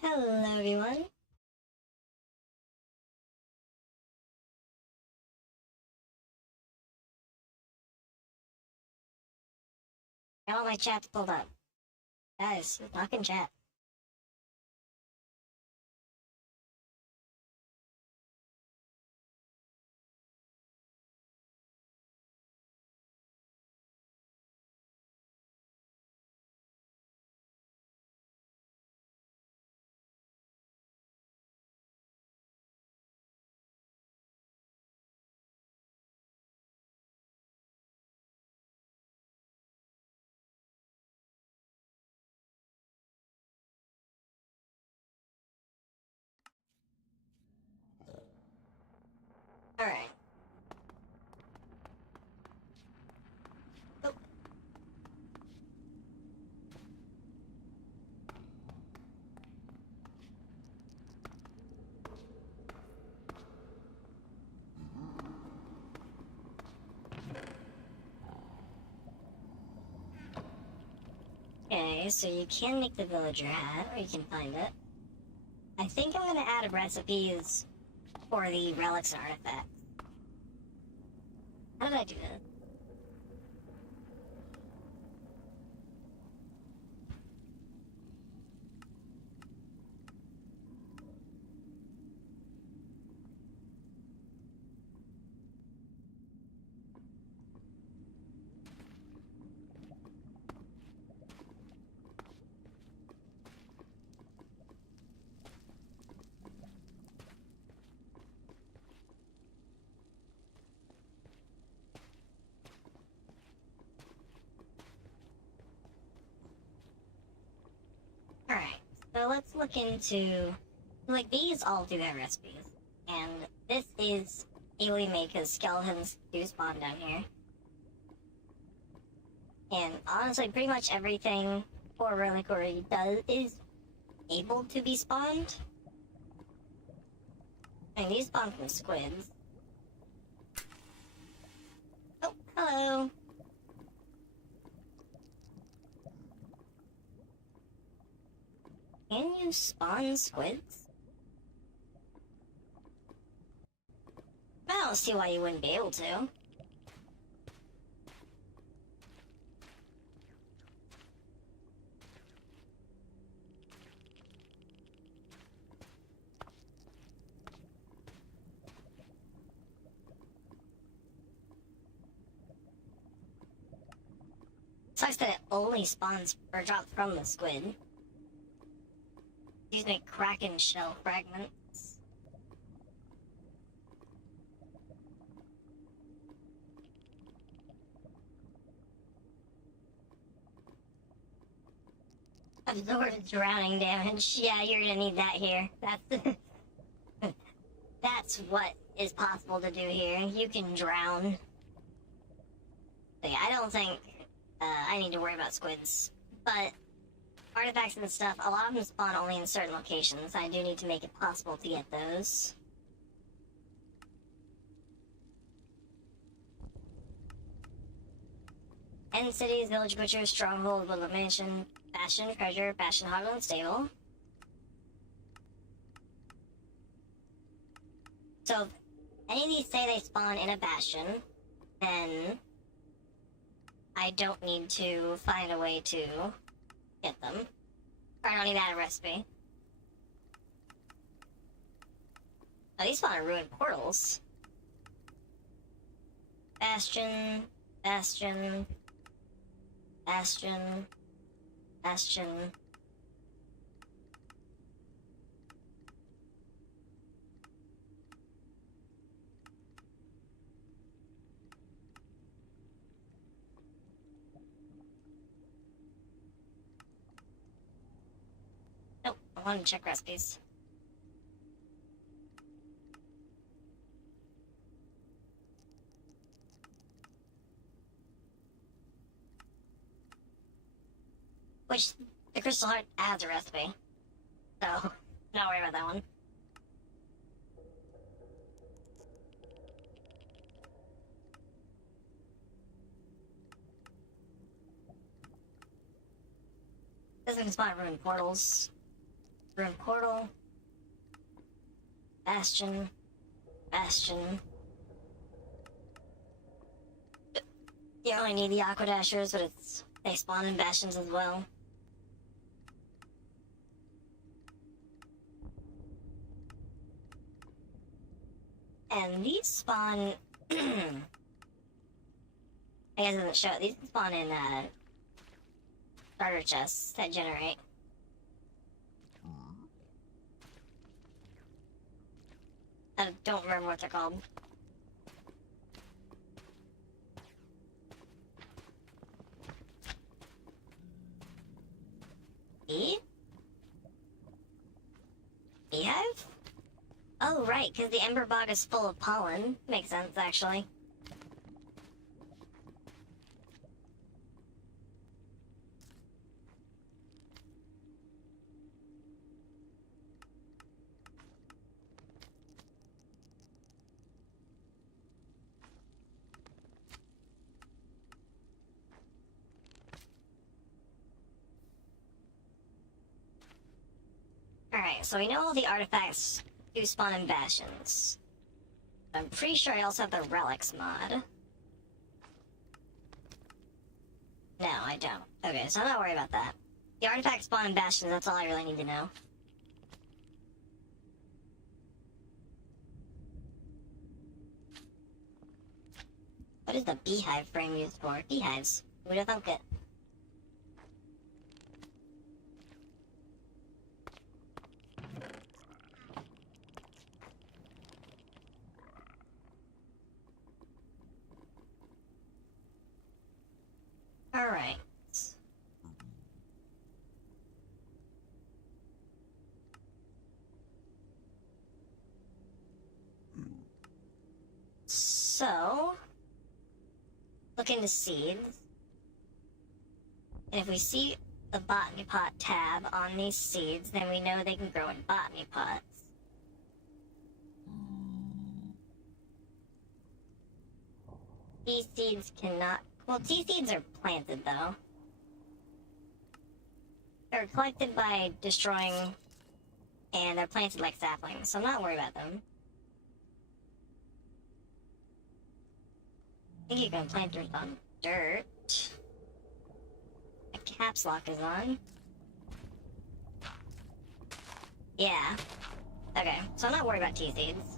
Hello, everyone. Got all my chats pulled up. Guys, talk in chat. Alright. Oh. Okay, so you can make the villager hat, or you can find it. I think I'm gonna add recipes for the relics and artifacts. How did I do that? Alright, so let's look into... Like, these all do have recipes. And this is Ailey May, because skeletons do spawn down here. And honestly, pretty much everything for Reliquary is able to be spawned. I mean, these spawn from squids. Oh, hello. Can you spawn squids? I don't see why you wouldn't be able to. Sucks that it only spawns or drops from the squid. These make kraken shell fragments. Absorb drowning damage. Yeah, you're gonna need that here. That's what is possible to do here. You can drown. But yeah, I don't think I need to worry about squids. But artifacts and stuff, a lot of them spawn only in certain locations. I do need to make it possible to get those. End cities, village butcher, stronghold, woodland mansion, bastion, treasure, bastion, hovel, and stable. So if any of these say they spawn in a bastion, then I don't need to find a way to get them. Or I don't need to add a recipe. Oh, these spawn in ruined portals. Bastion, bastion, bastion, bastion. Nope, I want to check recipes. Which, the Crystal Heart adds a recipe. So, not worry about that one. Doesn't spawn ruined portals. Room portal. Bastion. Bastion. You only need the Aqua Dashers, but they spawn in Bastions as well. And these spawn... I guess it doesn't show it. These spawn in, starter chests that generate. I don't remember what they're called. Beehive? Oh, right, because the Ember Bog is full of pollen. Makes sense, actually. Alright, so we know all the artifacts do spawn in Bastions. I'm pretty sure I also have the Relics mod. No, I don't. Okay, so I'm not worried about that. The artifacts spawn in Bastions, that's all I really need to know. What is the beehive frame used for? Beehives. Who'd have thunk it? Alright. So, look into seeds. And if we see the botany pot tab on these seeds, then we know they can grow in botany pots. These seeds cannot... Well, tea seeds are planted, though. They're collected by destroying, and they're planted like saplings, so I'm not worried about them. I think you can plant them on dirt. A caps lock is on. Yeah. Okay, so I'm not worried about tea seeds.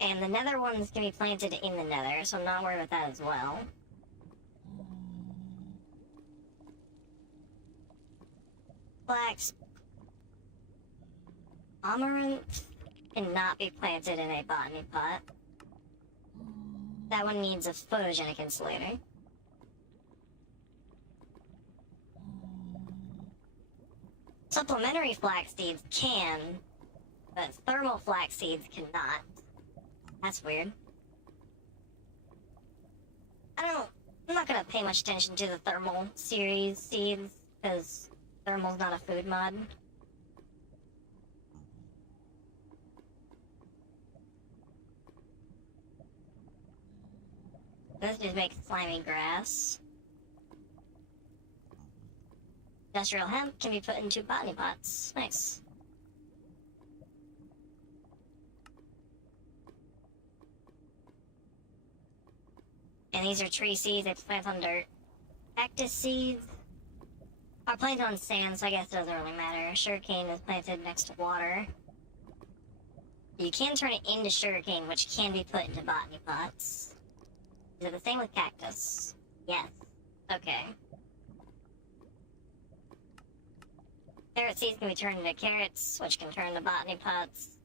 And the nether ones can be planted in the nether, so I'm not worried about that as well. Flax. Amaranth cannot be planted in a botany pot. That one needs a photogenic insulator. Supplementary flax seeds can, but thermal flax seeds cannot. That's weird. I'm not gonna pay much attention to the thermal series seeds, because thermal's not a food mod. This just makes slimy grass. Industrial hemp can be put into botany pots. Nice. And these are tree seeds, they plant on dirt. Cactus seeds are planted on sand, so I guess it doesn't really matter. Sugarcane is planted next to water. You can turn it into sugarcane, which can be put into botany pots. Is it the same with cactus? Yes. Okay. Carrot seeds can be turned into carrots, which can turn into botany pots.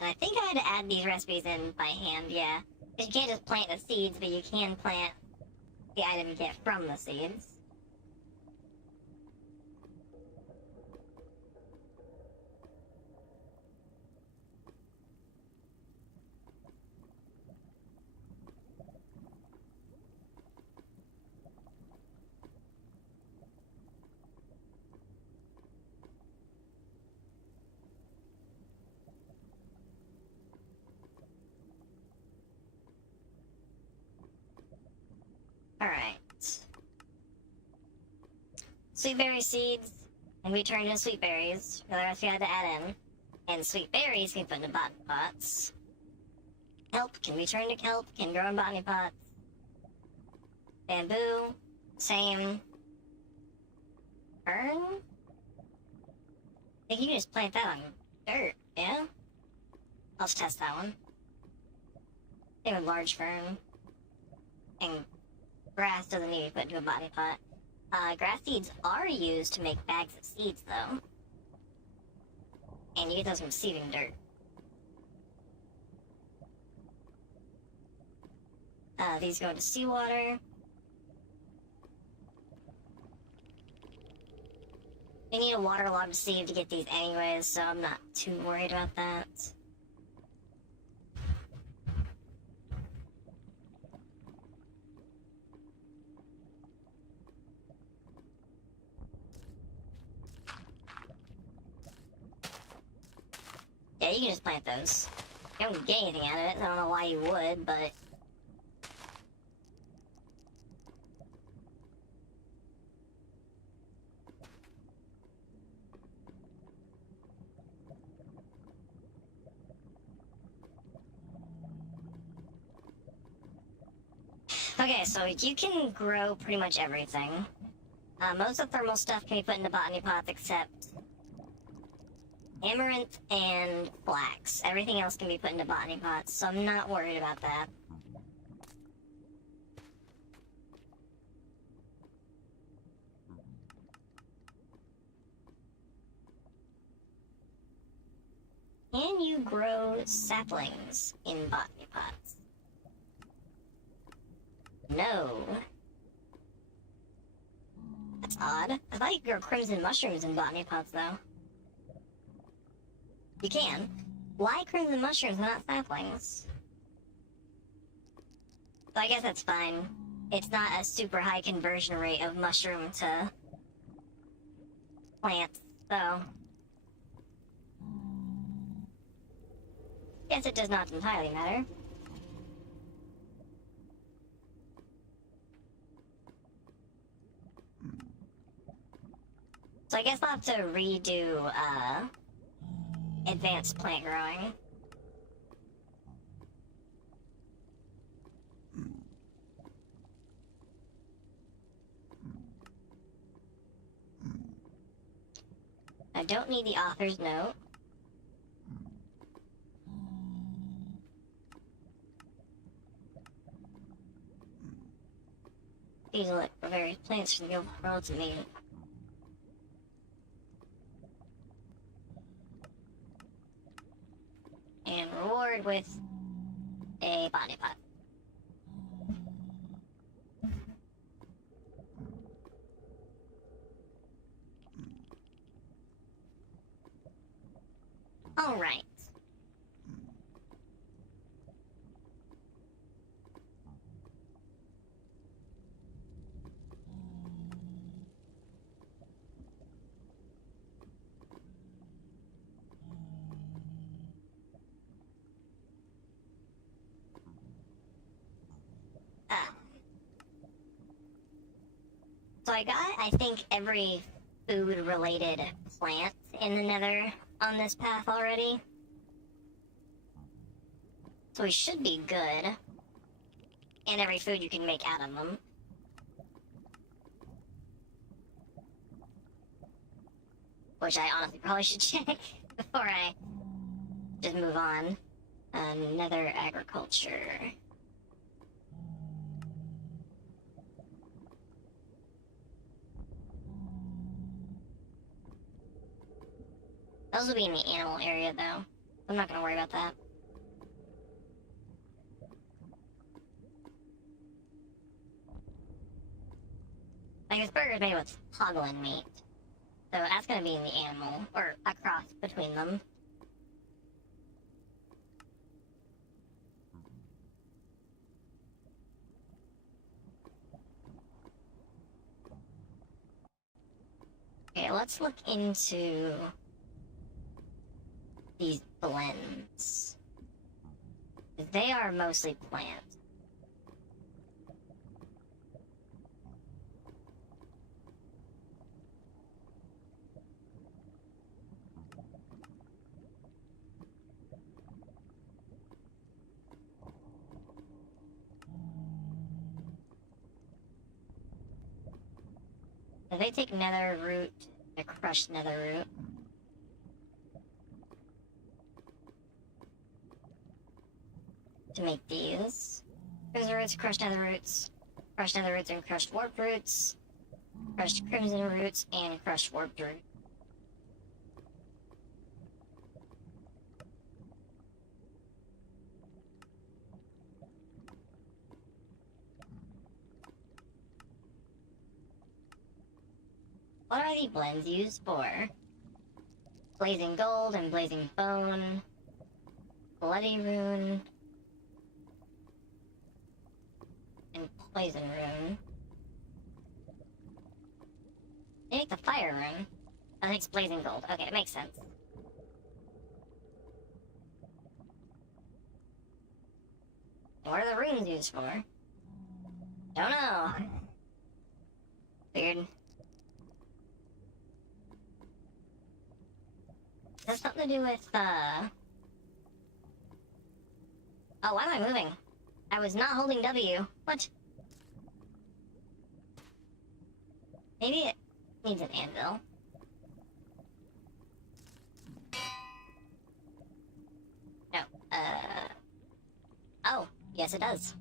And I think I had to add these recipes in by hand, yeah. Because you can't just plant the seeds, but you can plant the item you get from the seeds. Sweet berry seeds can be turned into sweet berries. The rest we had to add in. And sweet berries can be put into botany pots. Kelp can be turned to kelp, can grow in botany pots. Bamboo, same. Fern? I think you can just plant that on dirt, yeah? I'll just test that one. Same with large fern. And grass doesn't need to be put into a botany pot. Grass seeds are used to make bags of seeds, though. And you get those from seeding dirt. These go into seawater. You need a waterlogged sieve to get these anyways, so I'm not too worried about that. Yeah, you can just plant those. You don't get anything out of it, I don't know why you would, but... Okay, so you can grow pretty much everything. Most of the thermal stuff can be put into botany pots except amaranth and flax. Everything else can be put into botany pots, so I'm not worried about that. Can you grow saplings in botany pots? No. That's odd. I thought you could grow crimson mushrooms in botany pots, though. You can. Why crimson mushrooms, not saplings? So I guess that's fine. It's not a super high conversion rate of mushroom to plants, so... Guess it does not entirely matter. So I guess I'll have to redo, advanced plant growing. I don't need the author's note. These are like various plants from the old world to me. And reward with a botany pot. Alright. So I got, I think, every food-related plant in the Nether on this path already. So we should be good. And every food you can make out of them. Which I honestly probably should check before I just move on. Nether agriculture. Those will be in the animal area, though. I'm not gonna worry about that. Like, this burger's made with hoglin meat. So that's gonna be in the animal, or a cross between them. Okay, let's look into these blends. They are mostly plant. If they take nether root, a crushed nether root. To make these. Crimson roots, crushed nether roots, and crushed warp roots, crushed crimson roots, and crushed warp root. What are the blends used for? Blazing gold and blazing bone, bloody rune, and poison rune. They make the fire rune. I think it's blazing gold. Okay, it makes sense. What are the runes used for? Don't know. Weird. Has something to do with, Oh, why am I moving? I was not holding W. What? Maybe it needs an anvil. No, Oh, yes it does.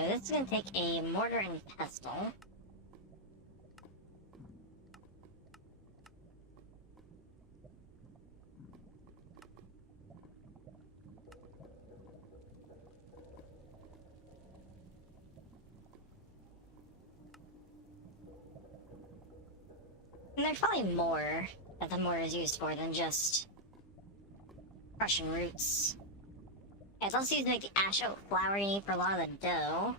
So this is gonna take a mortar and pestle. And there's probably more that the mortar is used for than just crushing roots. Yeah, it's also used to make the ash oat flour you need for a lot of the dough.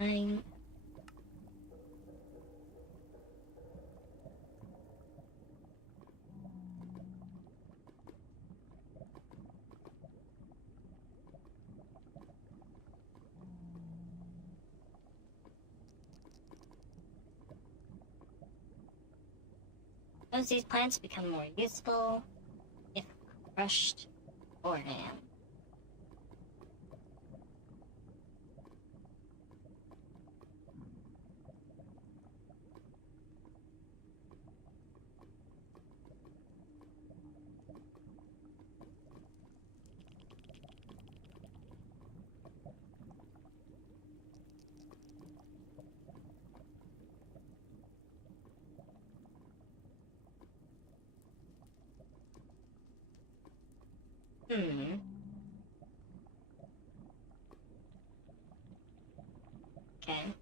I'm... As these plants become more useful if crushed or damned. Hmm. Okay.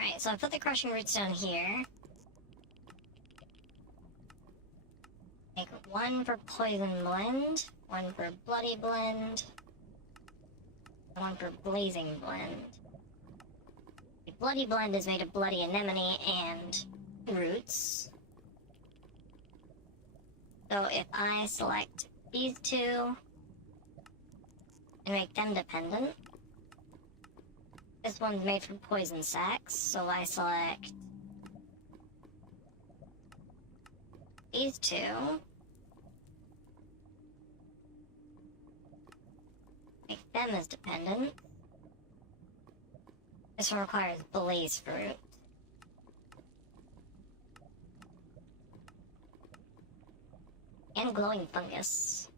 Alright, so I put the crushing roots down here. Make one for poison blend, one for bloody blend, one for blazing blend. The bloody blend is made of bloody anemone and roots. So if I select these two and make them dependent, this one's made from poison sacks, so I select these two. Make them as dependent. This one requires blaze fruit. And glowing fungus.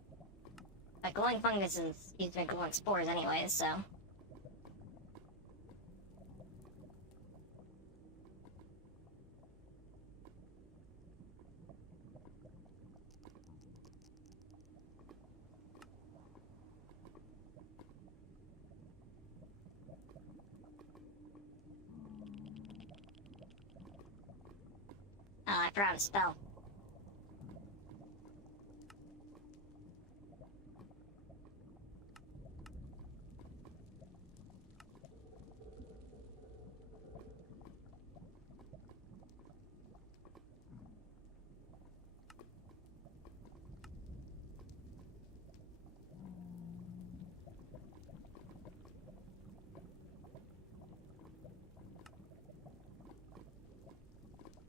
But glowing fungus is used to make glowing spores anyway, so... Oh, I forgot a spell.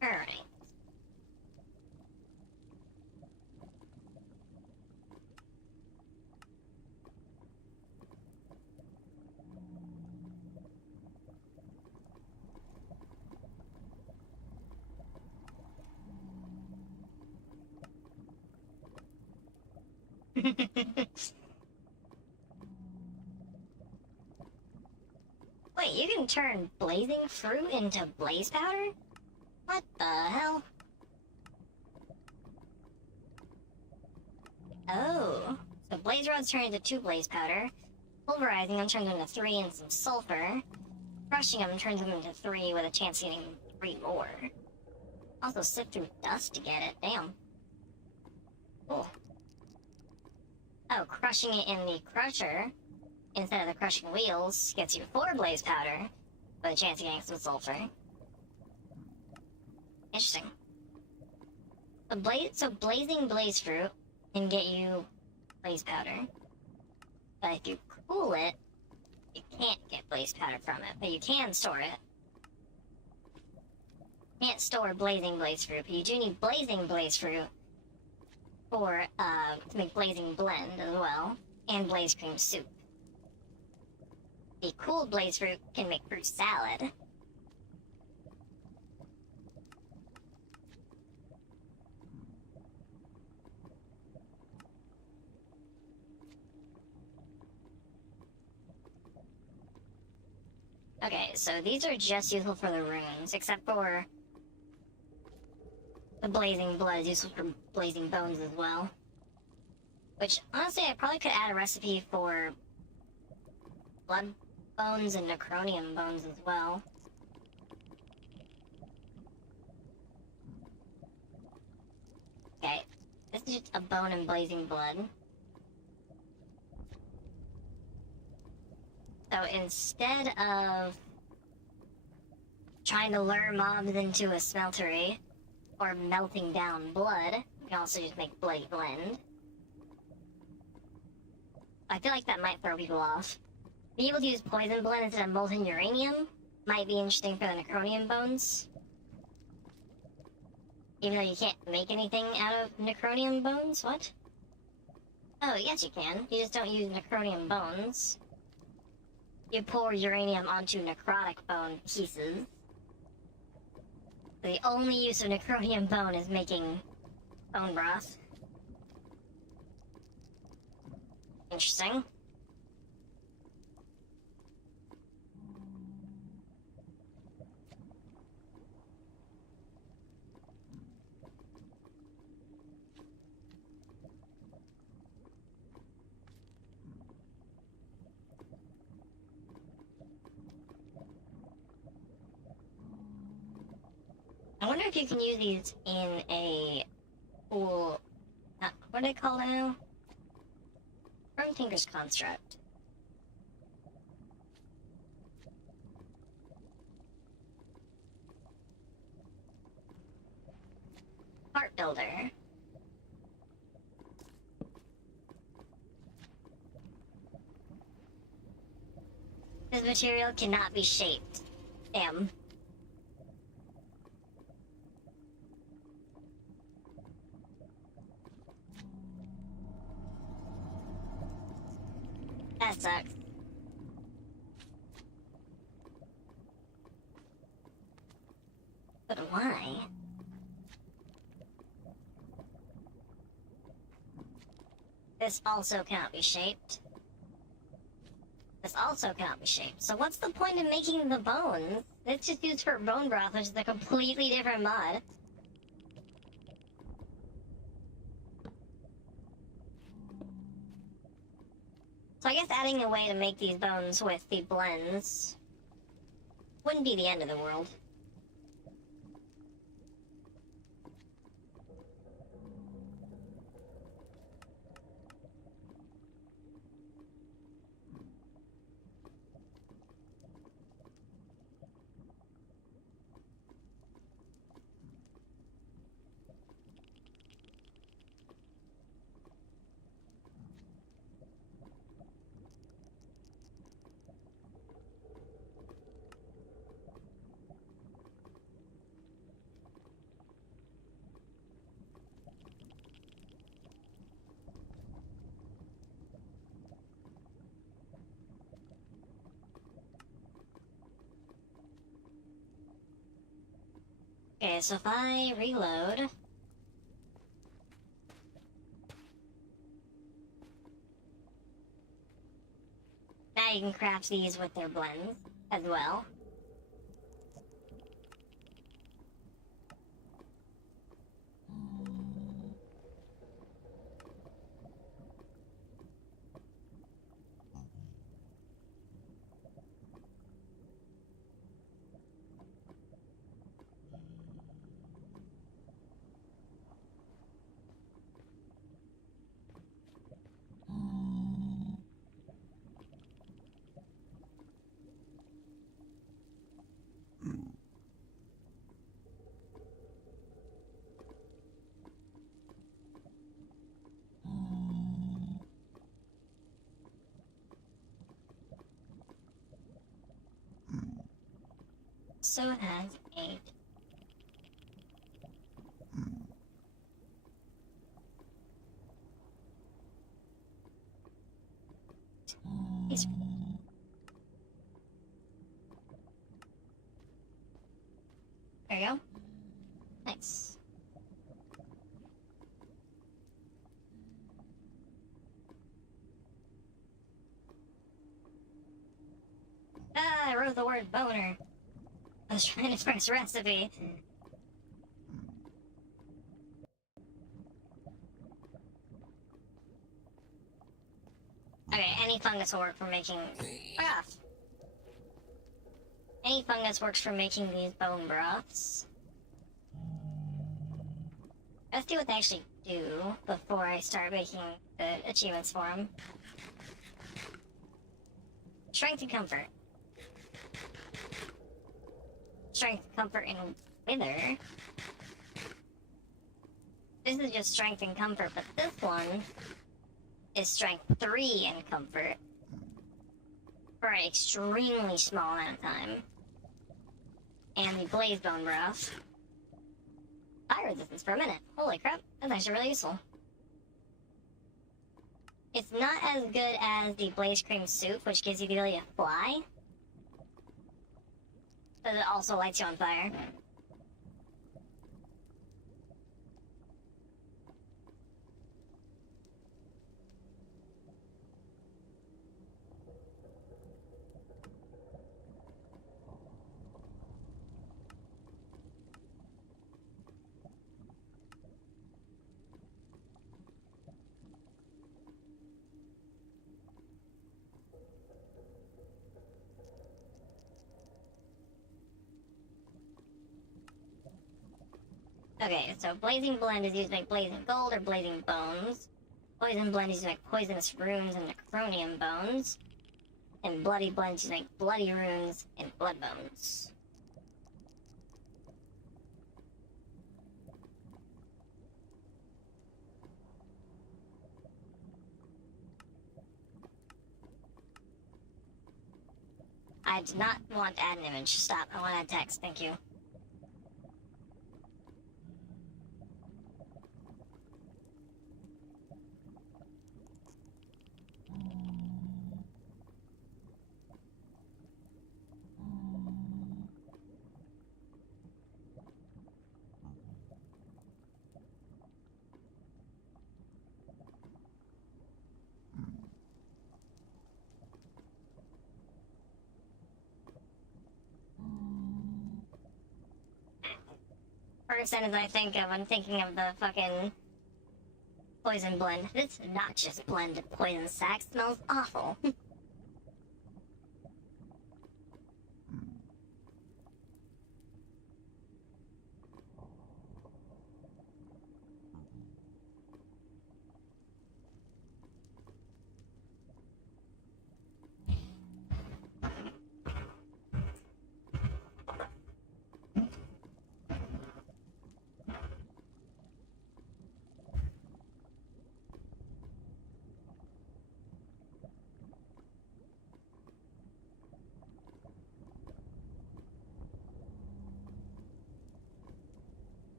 Alright. Wait, you can turn blazing fruit into blaze powder? What the hell? Oh. So blaze rods turn into 2 blaze powder. Pulverizing them turns them into 3 and some sulfur. Crushing them turns them into 3 with a chance of getting 3 more. Also sift through dust to get it. Damn. Cool. Oh, crushing it in the crusher instead of the crushing wheels gets you 4 blaze powder with a chance of getting some sulfur. Interesting. So blazing blaze fruit can get you blaze powder. But if you cool it, you can't get blaze powder from it, but you can store it. You can't store blazing blaze fruit, but you do need blazing blaze fruit for, to make blazing blend as well, and blaze cream soup. The cooled blaze fruit can make fruit salad. Okay, so these are just useful for the runes, except for the blazing blood is useful for blazing bones as well. Which, honestly, I probably could add a recipe for blood bones and necronium bones as well. Okay, this is just a bone and blazing blood. So instead of trying to lure mobs into a smeltery, or melting down blood, you can also just make bloody blend. I feel like that might throw people off. Being able to use poison blend instead of molten uranium might be interesting for the necronium bones. Even though you can't make anything out of necronium bones? What? Oh, yes you can. You just don't use necronium bones. You pour uranium onto necrotic bone pieces. The only use of necronium bone is making bone broth. Interesting. I wonder if you can use these in a cool... what do they call it now? From Tinker's Construct. Part Builder. This material cannot be shaped. Damn. That sucks. But why? This also cannot be shaped. This also cannot be shaped. So what's the point of making the bones? It's just used for bone broth, which is a completely different mod. So I guess adding a way to make these bones with the blends wouldn't be the end of the world. Okay, so if I reload... Now you can craft these with their blends as well. So it has 8. These... There you go. Nice. Ah, I wrote the word boner. I was trying to press recipe. Okay, any fungus will work for making... broth. Any fungus works for making these bone broths. Let's see what they actually do before I start making the achievements for them. Strength and comfort. Strength, comfort, and wither. This is just strength and comfort, but this one is strength 3 and comfort for an extremely small amount of time. And the blaze bone broth. Fire resistance for a minute. Holy crap, that's actually really useful. It's not as good as the blaze cream soup, which gives you the ability to fly. But it also lights you on fire. Okay, so Blazing Blend is used to make Blazing Gold or Blazing Bones. Poison Blend is used to make Poisonous Runes and Necronium Bones. And Bloody Blend is used to make Bloody Runes and Blood Bones. I do not want to add an image. Stop. I want to add text. Thank you. First sentence I think of, I'm thinking of the fucking poison blend. This noxious blend of poison sac smells awful.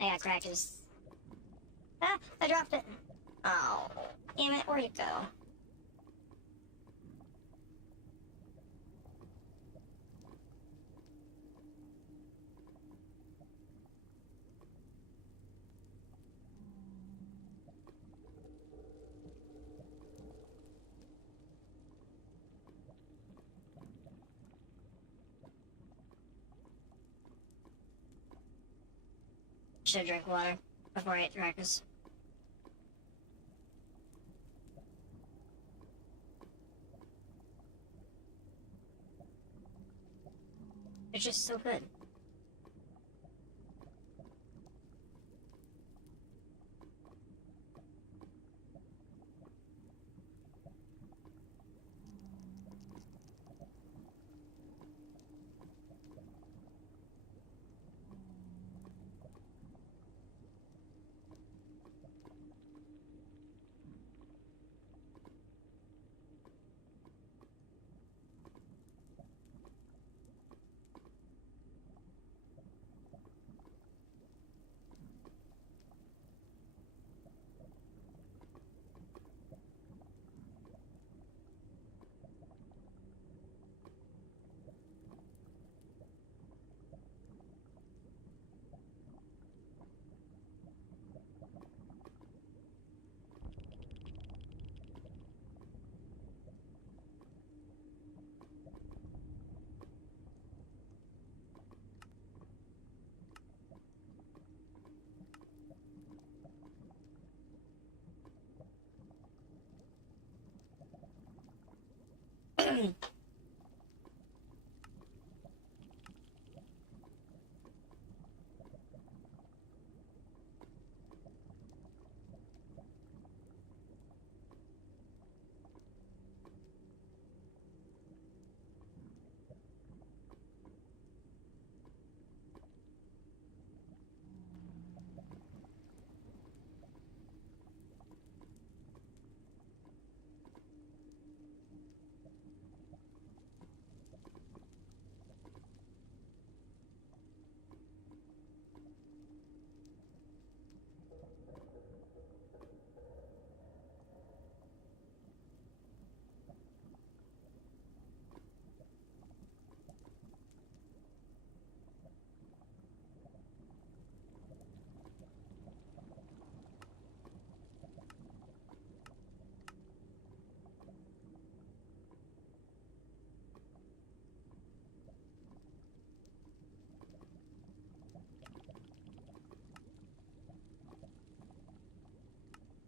I got crackers. Ah, I dropped it. Oh, damn it, where'd it go? Should drink water before I ate crackers. It's just so good.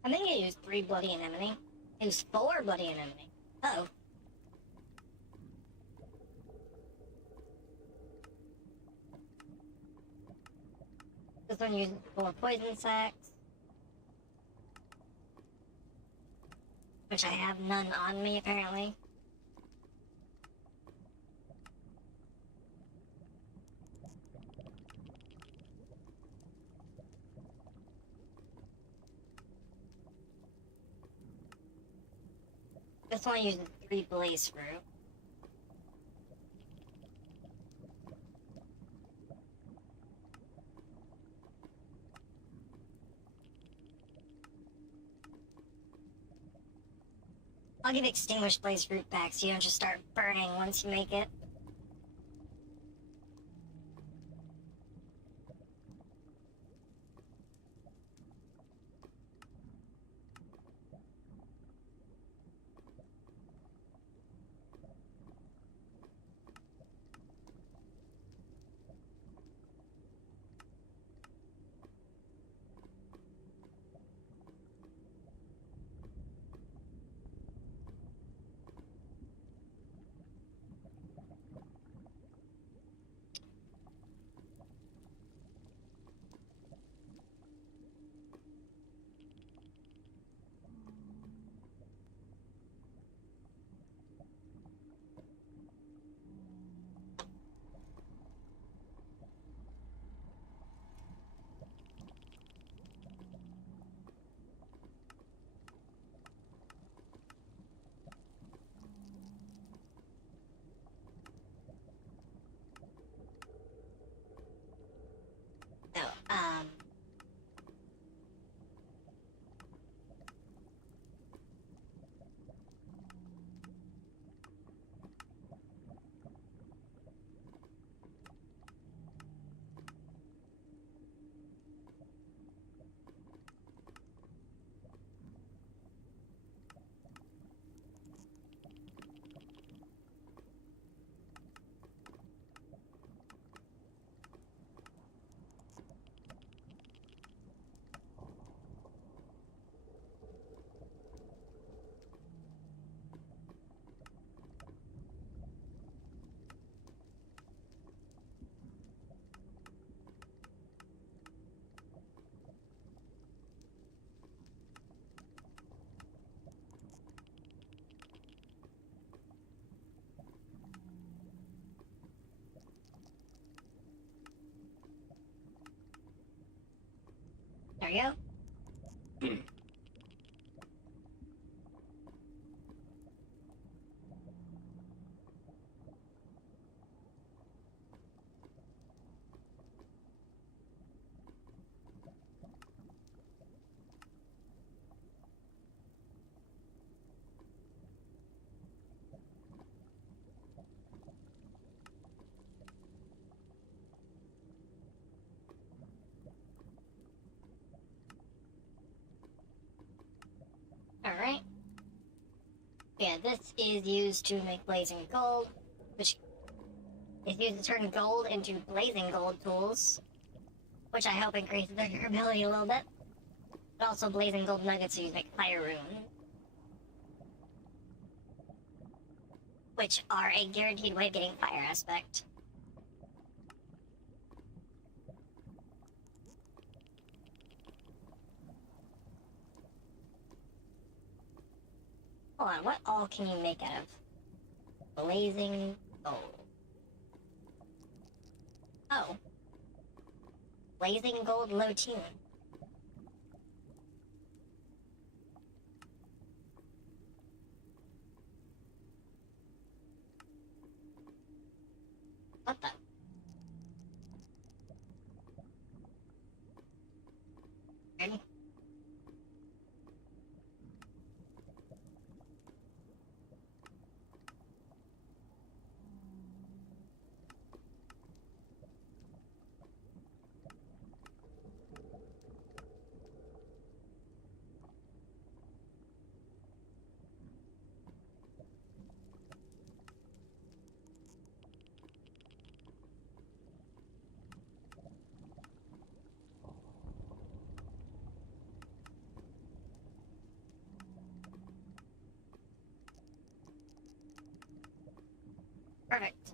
I think I used 3 bloody anemone. It was 4 bloody anemone. Uh-oh. This one uses more poison sacks, which I have none on me apparently. This one uses 3 blaze fruit. I'll give extinguished blaze fruit back so you don't just start burning once you make it. No, there you go. Alright. Yeah, this is used to make blazing gold, which is used to turn gold into blazing gold tools, which I hope increases their durability a little bit. But also blazing gold nuggets are used to make fire rune, which are a guaranteed way of getting fire aspect. Hold on, what all can you make out of blazing gold? Oh. Blazing gold low tune. What the? Ready? Perfect.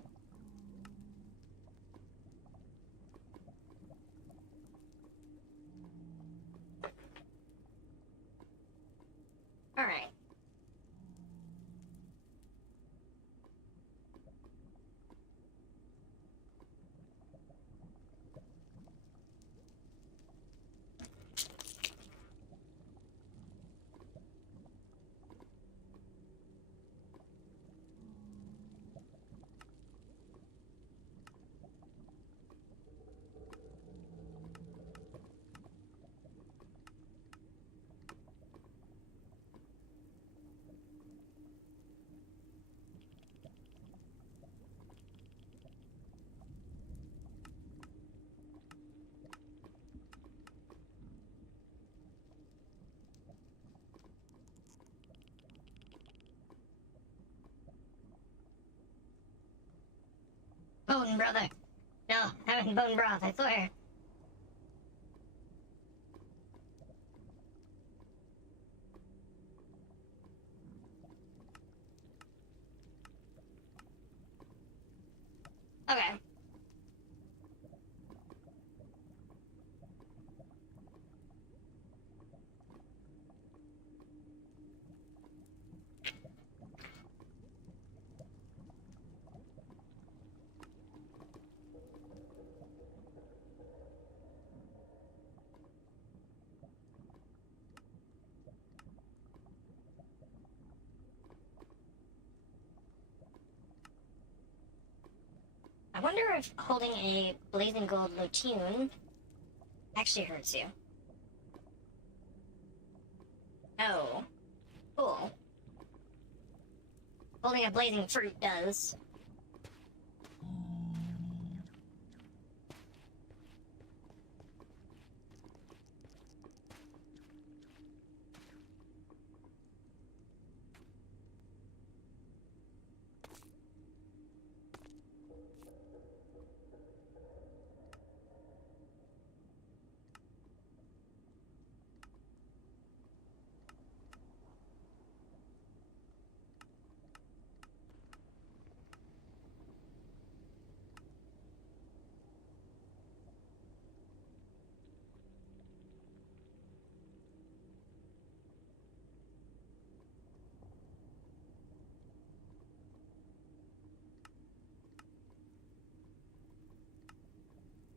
brother. No, having bone broth, I swear. Okay. I wonder if holding a blazing gold lutune actually hurts you. Oh. Cool. Holding a blazing fruit does.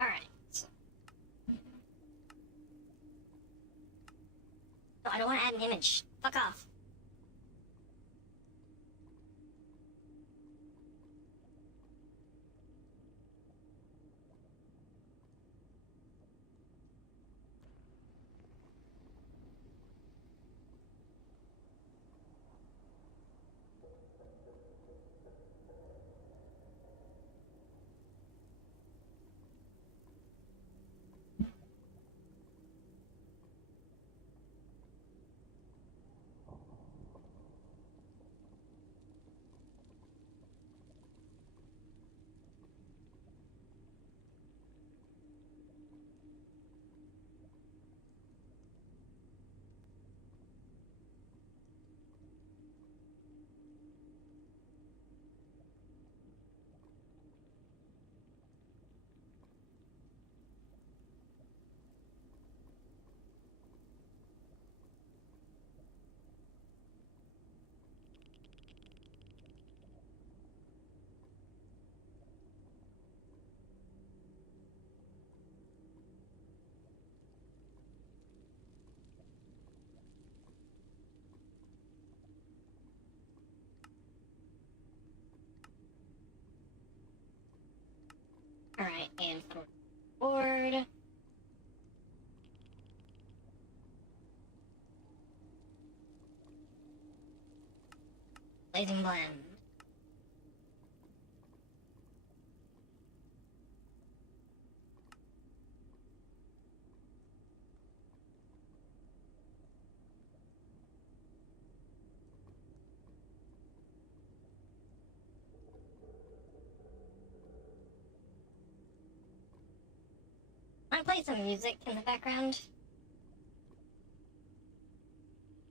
Alright. No, I don't want to add an image. Fuck off. Alright, and forward. Blazing blend. I play some music in the background.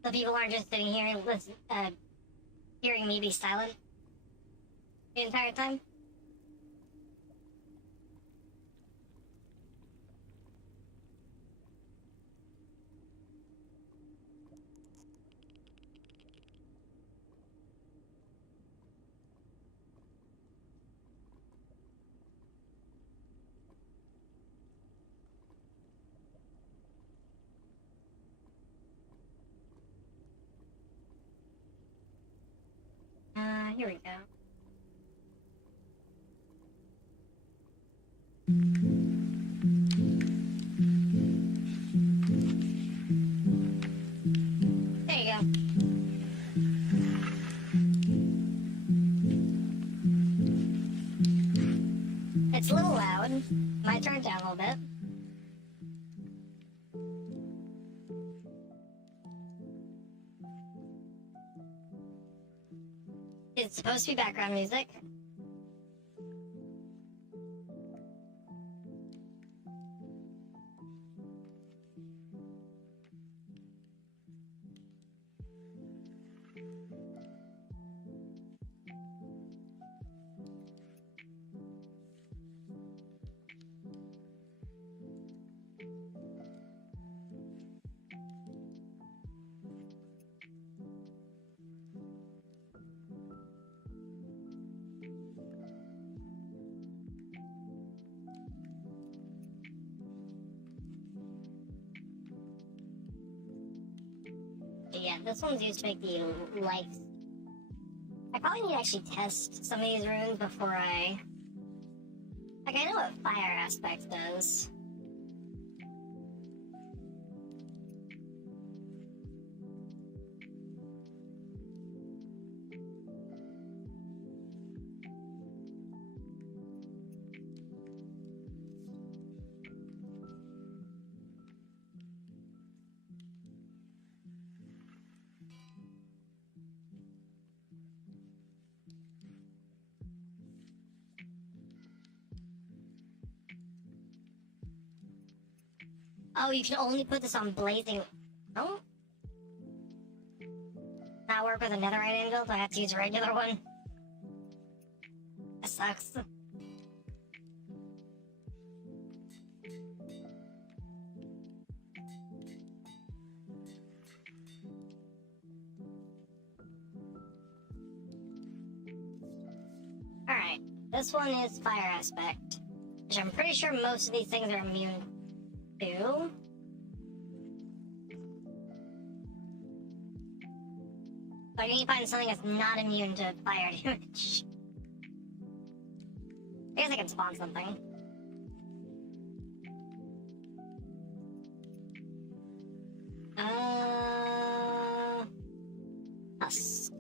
So people aren't just sitting here and hearing me be silent the entire time. Here we go. There you go. It's a little loud. Might turn it down a little bit. It's supposed to be background music. Yeah, this one's used to make the life. I probably need to actually test some of these runes before I... Like, I know what fire aspect does. Oh, you can only put this on blazing... Oh? Not work with a netherite anvil? Do I have to use a regular one? That sucks. Alright, this one is fire aspect, which I'm pretty sure most of these things are immune to. So I need to find something that's not immune to fire damage. I guess I can spawn something. Husk.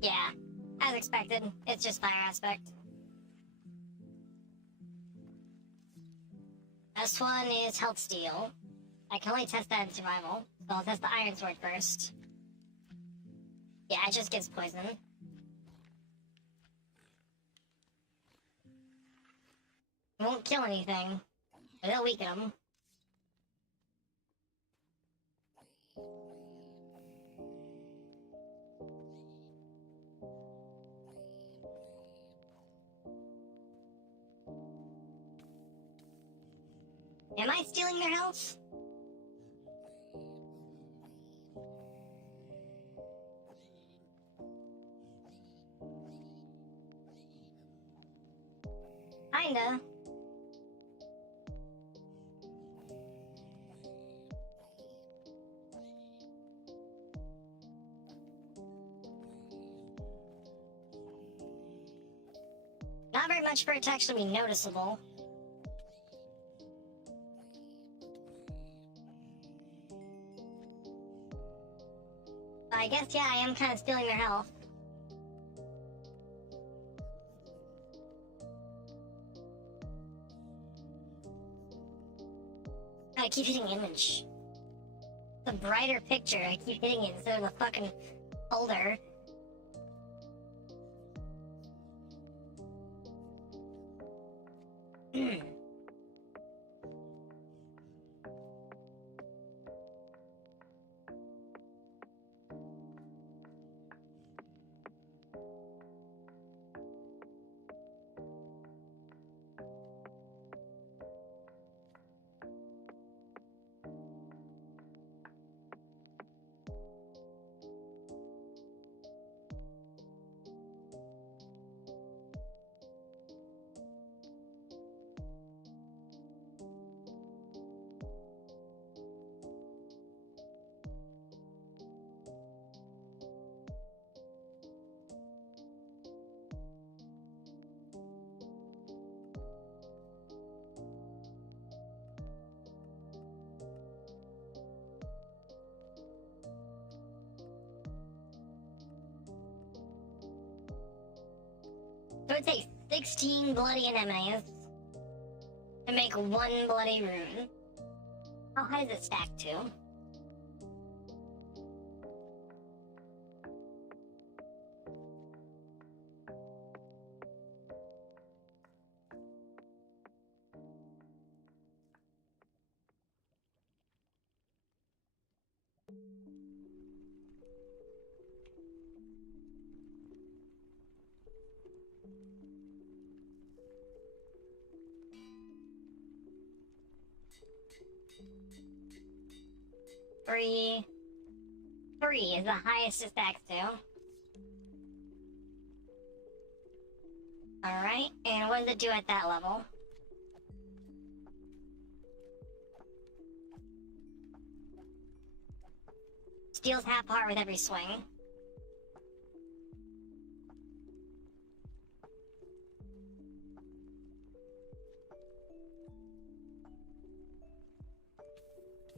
Yeah, as expected, it's just fire aspect. This one is health steal. I can only test that in survival, so I'll test the iron sword first. Yeah, it just gives poison. It won't kill anything, but it'll weaken them. Am I stealing their health? Kinda. Not very much for it to actually be noticeable. But I guess, yeah, I am kind of stealing their health. I keep hitting image. The brighter picture, I keep hitting it instead of the fucking folder. So it takes 16 bloody enemies to make one bloody rune. How high does it stack to? 3. 3 is the highest it stacks to. Alright, and what does it do at that level? Steals half heart with every swing.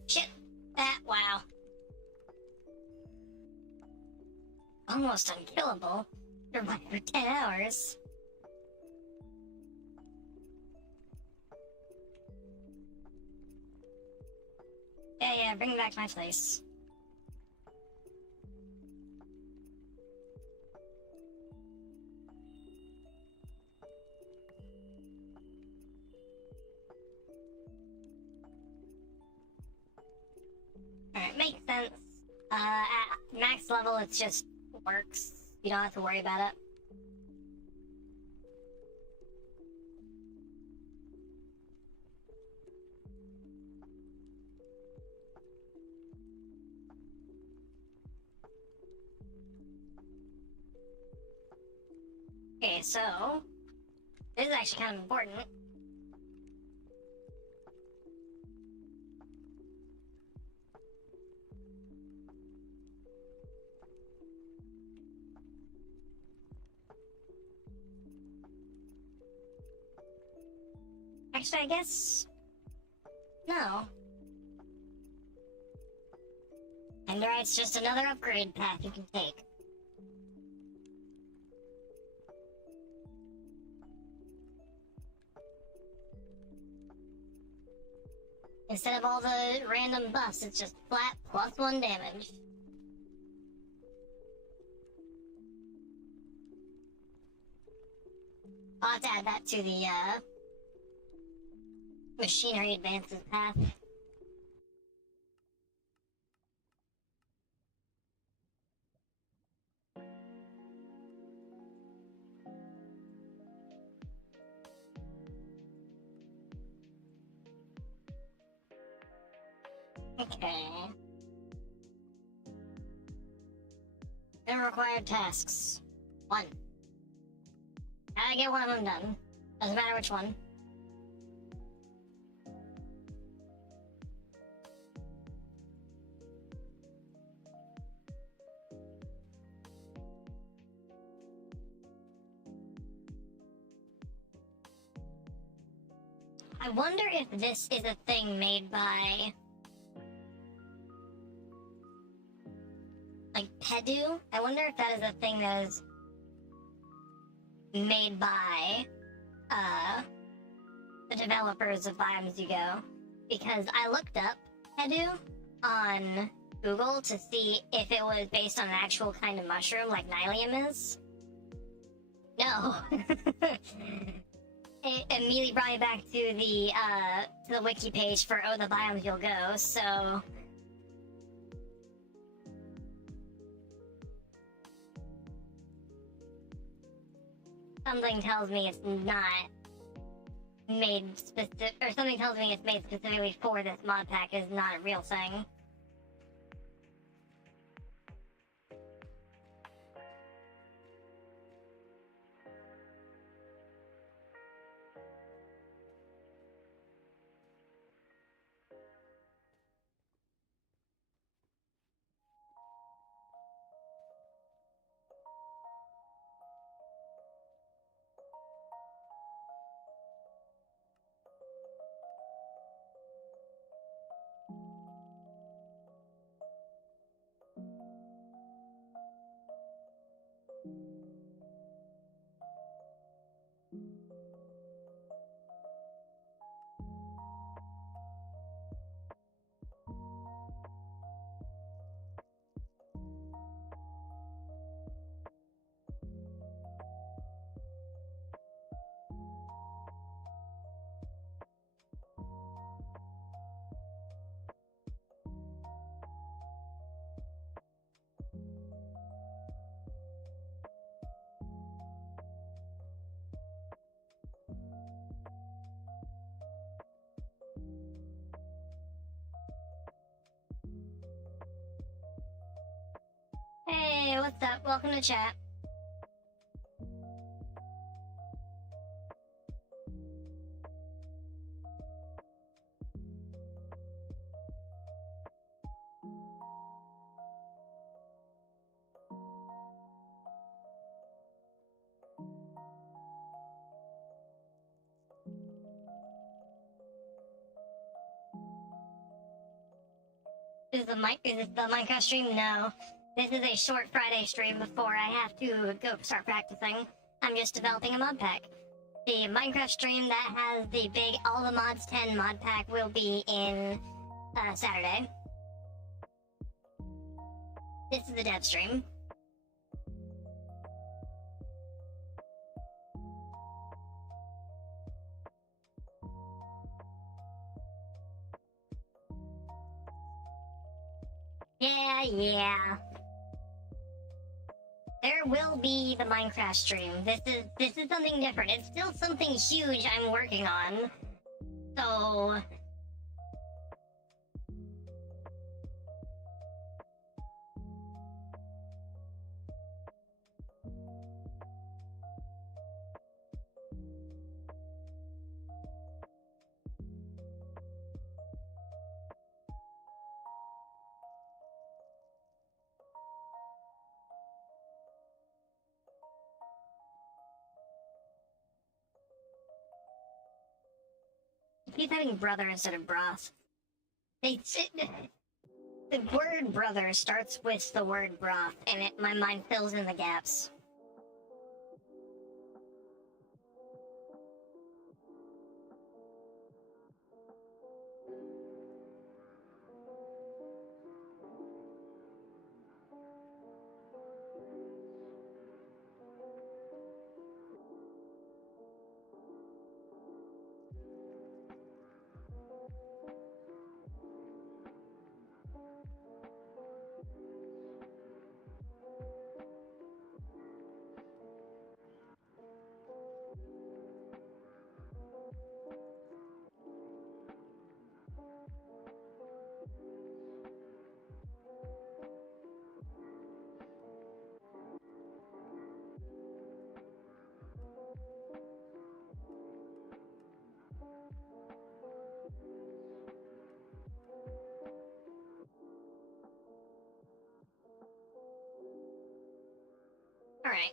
Shit! That, wow. Almost unkillable. Survived for 10 hours. Yeah, bring me back to my place. Alright, makes sense. At max level, it just works. You don't have to worry about it. Okay, so this is actually kind of important. Actually, I guess no. Enderite's just another upgrade path you can take. Instead of all the random buffs, it's just flat +1 damage. I'll have to add that to the, machinery advances path. Okay. Required tasks. 1. How to get one of them done. Doesn't matter which one. I wonder if this is a thing made by, like, Pedu? I wonder if that is a thing that is made by, the developers of Biomes You Go. Because I looked up Pedu on Google to see if it was based on an actual kind of mushroom like Nylium is. No. It immediately brought me back to the wiki page for Oh the Biomes You'll Go, so something tells me it's not made specific, or something tells me it's made specifically for this mod pack is not a real thing. Hey, what's up? Welcome to chat. Is this the Minecraft stream? No. This is a short Friday stream before I have to go start practicing. I'm just developing a mod pack. The Minecraft stream that has the big All the Mods 10 mod pack will be in Saturday. This is the dev stream. Yeah. There will be the Minecraft stream. This is something different. It's still something huge I'm working on. So he's having brother instead of broth. The word brother starts with the word broth, and my mind fills in the gaps. Alright.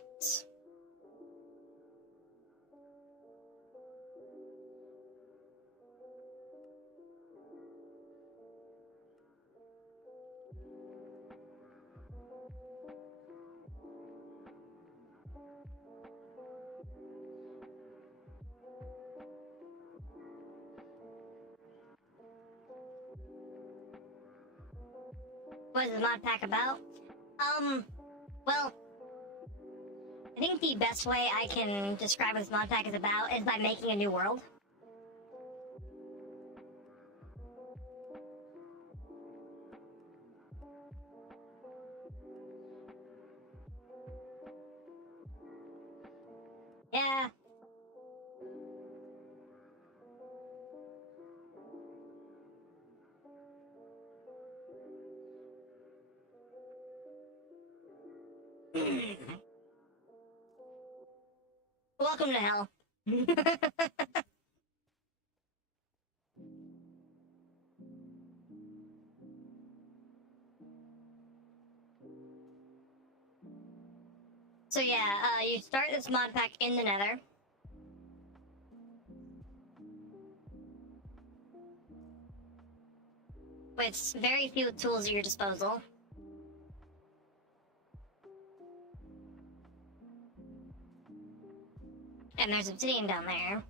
What is the mod pack about? Well, I think the best way I can describe what this mod pack is about is by making a new world. Yeah. Welcome to hell. So yeah, you start this mod pack in the Nether. With very few tools at your disposal. And there's obsidian down there.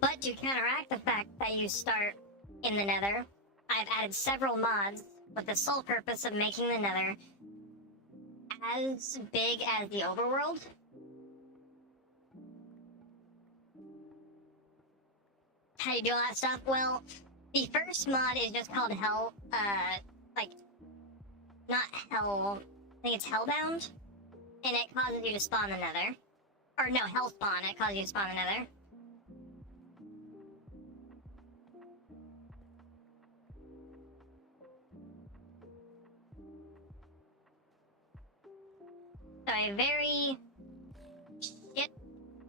But to counteract the fact that you start in the Nether, I've added several mods with the sole purpose of making the Nether as big as the overworld. how do you do all that stuff? Well, the first mod is just called Hell, like, not Hell, I think it's Hellbound, and it causes you to spawn the Nether. Or no, Hellspawn, it causes you to spawn the Nether. So a very shit.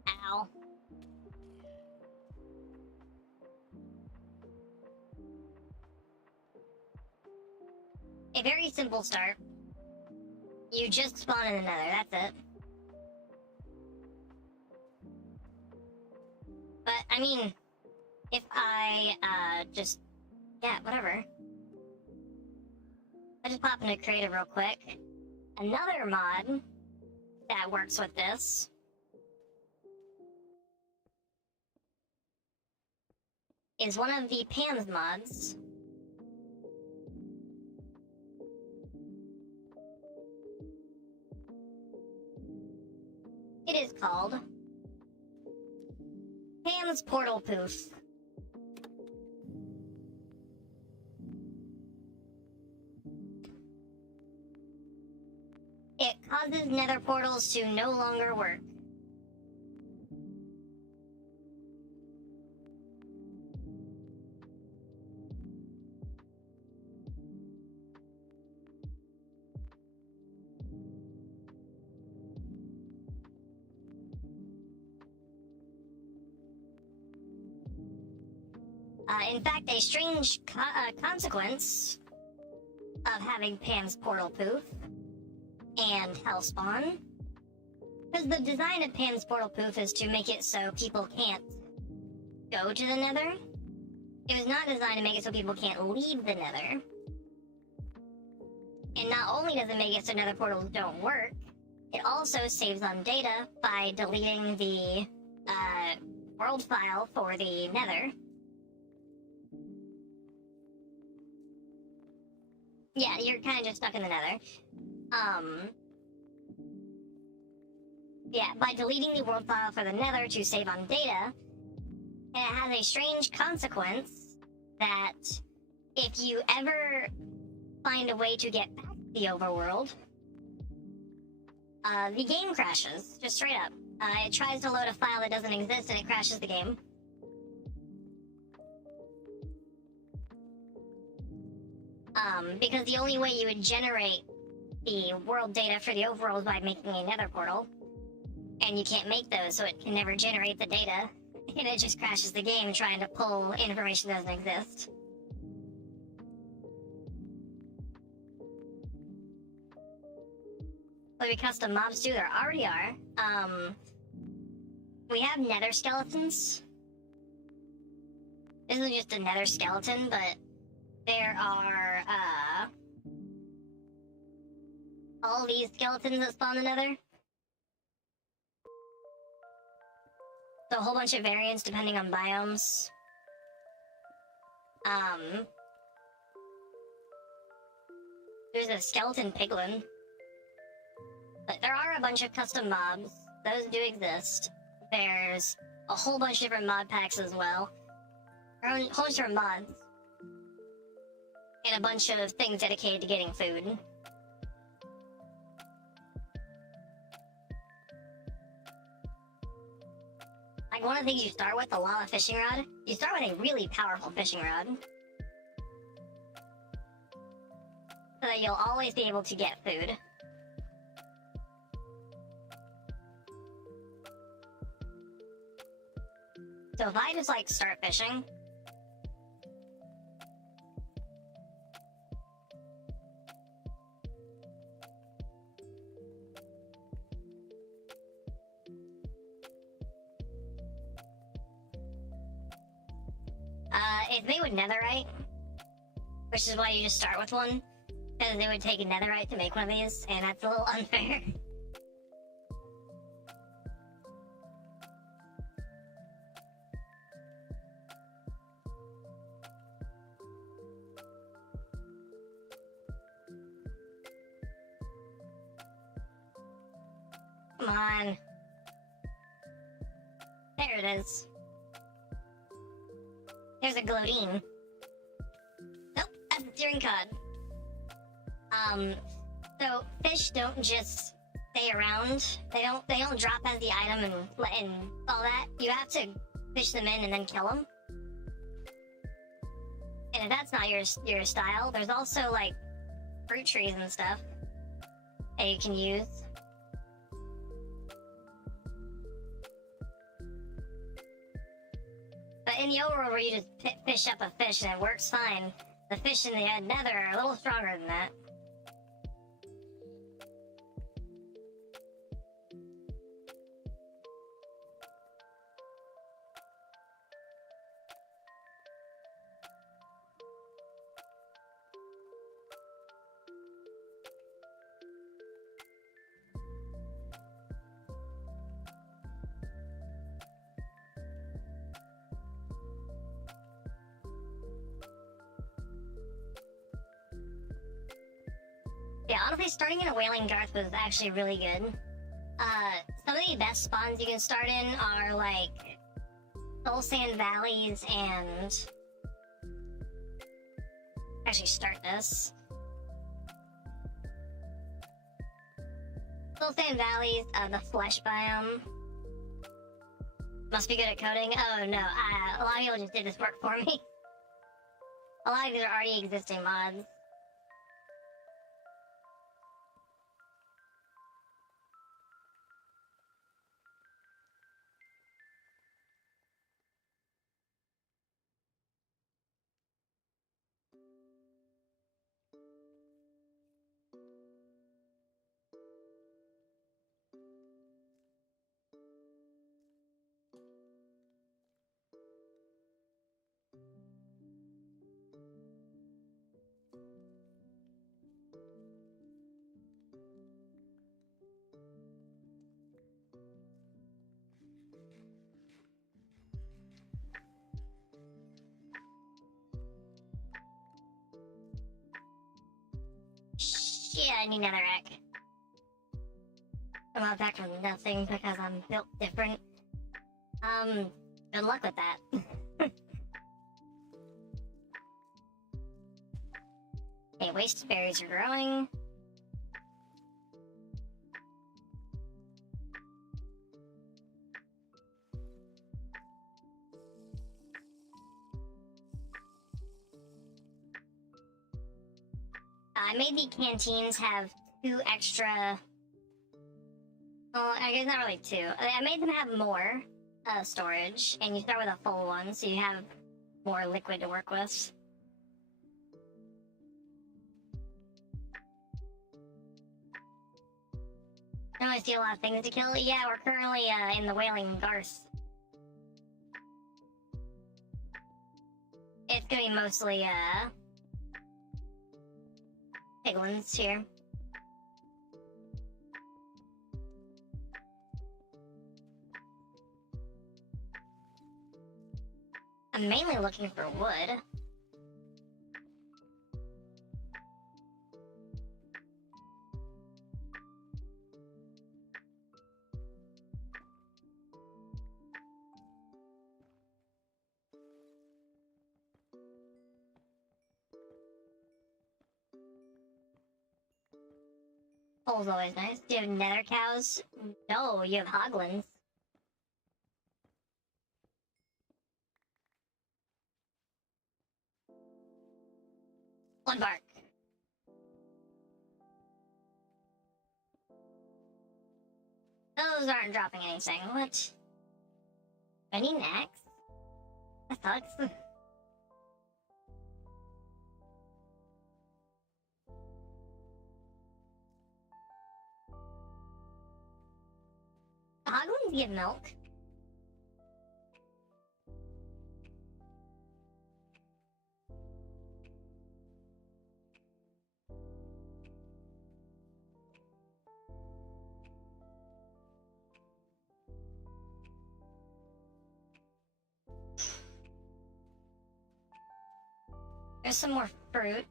Ow. A very simple start. You just spawn in the Nether, that's it. But, I mean, if I, just, yeah, whatever. I just pop into creative real quick. Another mod that works with this is one of the Pam's mods. It is called Pam's Portal Poof. It causes nether portals to no longer work. In fact, a strange consequence of having Pam's Portal Poof and Hellspawn, because the design of Pam's Portal Poof is to make it so people can't go to the Nether. It was not designed to make it so people can't leave the Nether. And not only does it make it so Nether portals don't work, it also saves on data by deleting the world file for the Nether. Yeah, you're kind of just stuck in the Nether. Yeah, by deleting the world file for the Nether to save on data, it has a strange consequence that if you ever find a way to get back to the overworld, the game crashes, just straight up. It tries to load a file that doesn't exist and it crashes the game. Because the only way you would generate the world data for the overworld is by making a nether portal. And you can't make those, so it can never generate the data. And it just crashes the game trying to pull information that doesn't exist. But we custom mobs too, there already are. We have nether skeletons. This isn't just a nether skeleton, but there are, all these skeletons that spawn the nether. So a whole bunch of variants depending on biomes. There's a skeleton piglin. But there are a bunch of custom mobs. Those do exist. There's a whole bunch of different mod packs as well. There are a whole bunch of different mods. And a bunch of things dedicated to getting food. Like one of the things you start with, the lava fishing rod, you start with a really powerful fishing rod. So that you'll always be able to get food. So if I just like start fishing, it's made with netherite, which is why you just start with one, because it would take a netherite to make one of these, and that's a little unfair. Come on. There it is. There's a Glodine. Nope, that's a steering cod. So fish don't just stay around. They don't drop as the item and all that. You have to fish them in and then kill them. And if that's not your style, there's also like fruit trees and stuff that you can use. But in the overworld where you just fish up a fish and it works fine, the fish in the nether are a little stronger than that. Yeah, honestly, starting in a Wailing Garth was actually really good. Some of the best spawns you can start in are like Soul Sand Valleys and actually start this. Soul Sand Valleys, the Flesh Biome. Must be good at coding. Oh no, a lot of people just did this work for me. A lot of these are already existing mods. Shit, I need netherrack. I'm back from nothing because I'm built different. Good luck with that. Okay, waste berries are growing. I made the canteens have 2 extra. Well, I guess not really 2. I made them have more storage, and you start with a full one, so you have more liquid to work with. I only see a lot of things to kill. Yeah, we're currently in the Wailing Garth. It's gonna be mostly piglins here. I'm mainly looking for wood. Coal's always nice. Do you have nether cows? No, you have hoglins. Blood bark. Those aren't dropping anything. What? I need an axe? That sucks. The hoglins give milk. There's some more fruit.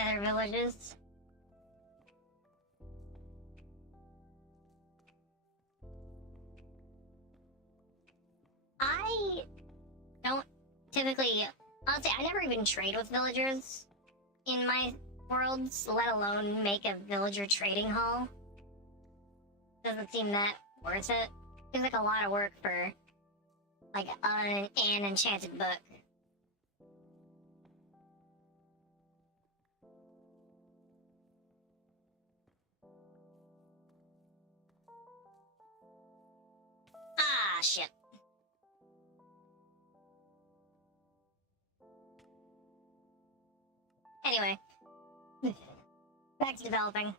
other villages. I don't typically, honestly, I never even trade with villagers in my worlds, let alone make a villager trading hall. Doesn't seem that worth it. Seems like a lot of work for, like, an enchanted book. Ah, shit. Anyway, back to developing.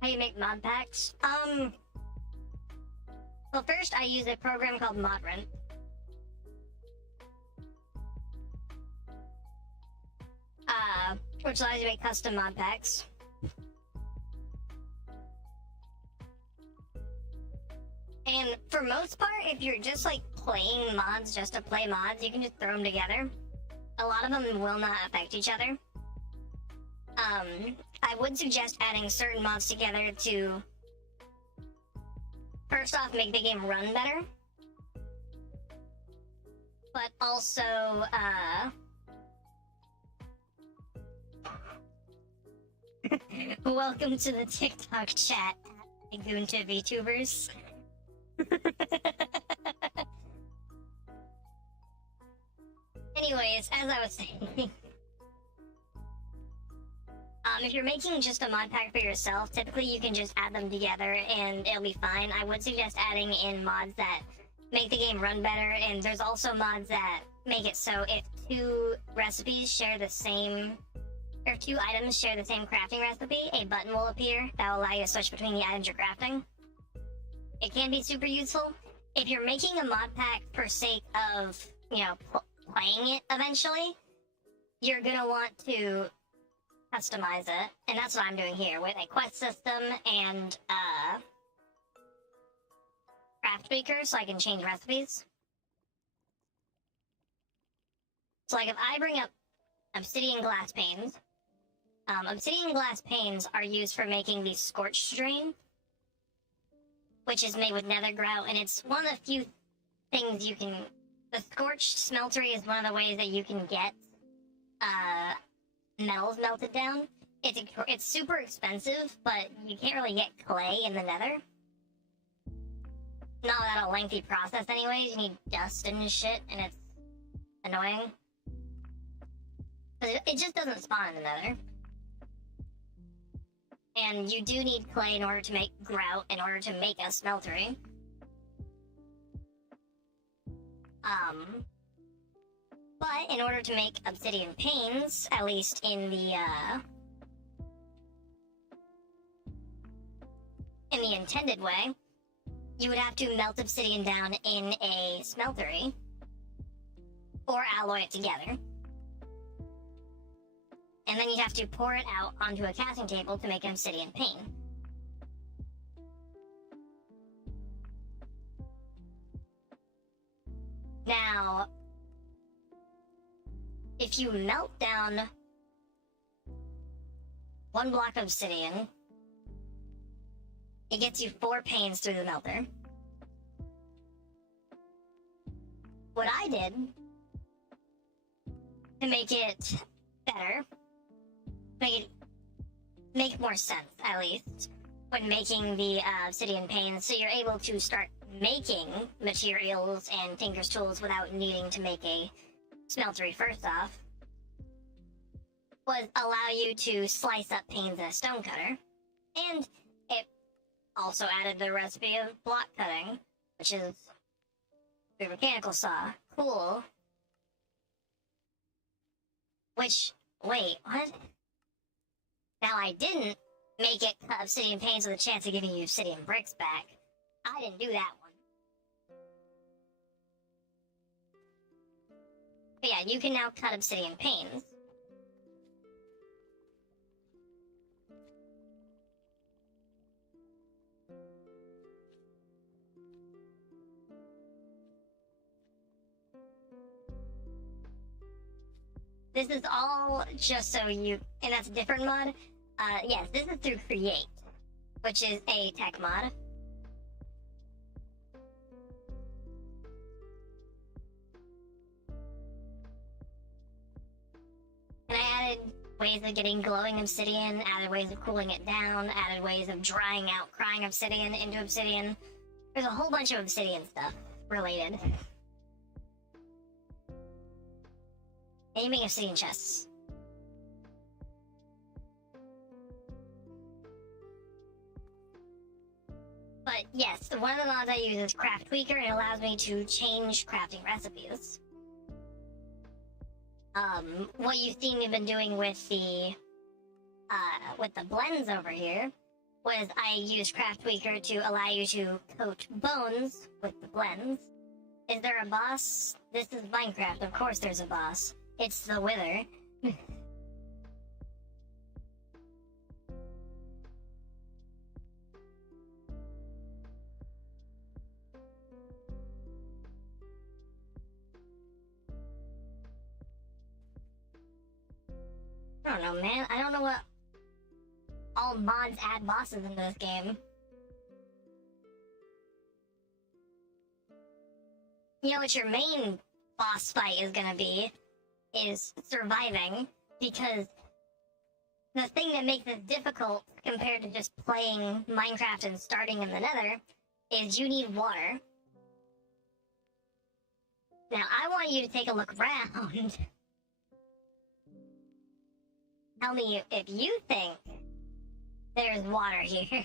How you make mod packs? Well, first I use a program called Modrent. Which allows you to make custom mod packs. And for most part, if you're just like playing mods just to play mods, you can just throw them together. A lot of them will not affect each other. I would suggest adding certain mods together to, first off, make the game run better. But also, welcome to the TikTok chat, Goonta VTubers. Anyways, as I was saying, if you're making just a mod pack for yourself, typically you can just add them together and it'll be fine. I would suggest adding in mods that make the game run better, and there's also mods that make it so if two recipes share the same, or two items share the same crafting recipe, a button will appear that will allow you to switch between the items you're crafting. It can be super useful. If you're making a mod pack for sake of, you know, playing it eventually, you're gonna want to customize it, and that's what I'm doing here with a quest system and craft maker, so I can change recipes. So like if I bring up obsidian glass panes, obsidian glass panes are used for making the scorched drain, which is made with nether grout, and it's one of the few things you can, the scorched smeltery is one of the ways that you can get metals melted down. It's super expensive, but you can't really get clay in the nether. Not that a lengthy process anyways, you need dust and shit, and it's annoying. But it just doesn't spawn in the nether. And you do need clay in order to make grout, in order to make a smeltery. But in order to make obsidian panes, at least in the intended way, you would have to melt obsidian down in a smeltery, or alloy it together. And then you'd have to pour it out onto a casting table to make an obsidian pane. Now, if you melt down one block of obsidian, it gets you 4 panes through the melter. What I did to make it better, make more sense, at least, when making the obsidian panes, so you're able to start making materials and tinker's tools without needing to make a smeltery first off, was allow you to slice up panes in a stone cutter, and it also added the recipe of block cutting, which is the mechanical saw. Cool. Which, wait, what? Now, I didn't make it cut obsidian panes with a chance of giving you obsidian bricks back. I didn't do that one. But yeah, you can now cut obsidian panes. This is all just so you, and that's a different mod. Yes, this is through Create, which is a tech mod. And I added ways of getting glowing obsidian, added ways of cooling it down, added ways of drying out crying obsidian into obsidian. There's a whole bunch of obsidian stuff related. And you make obsidian chests. But yes, one of the mods I use is Craft Tweaker, and it allows me to change crafting recipes. What you've seen me been doing with the blends over here was I used Craft Tweaker to allow you to coat bones with the blends. Is there a boss? This is Minecraft, of course there's a boss. It's the Wither. I don't know, man. I don't know what all mods add bosses in this game. You know what your main boss fight is gonna be? Is surviving, because the thing that makes it difficult compared to just playing Minecraft and starting in the Nether is you need water. Now, I want you to take a look around. Tell me if you think there's water here.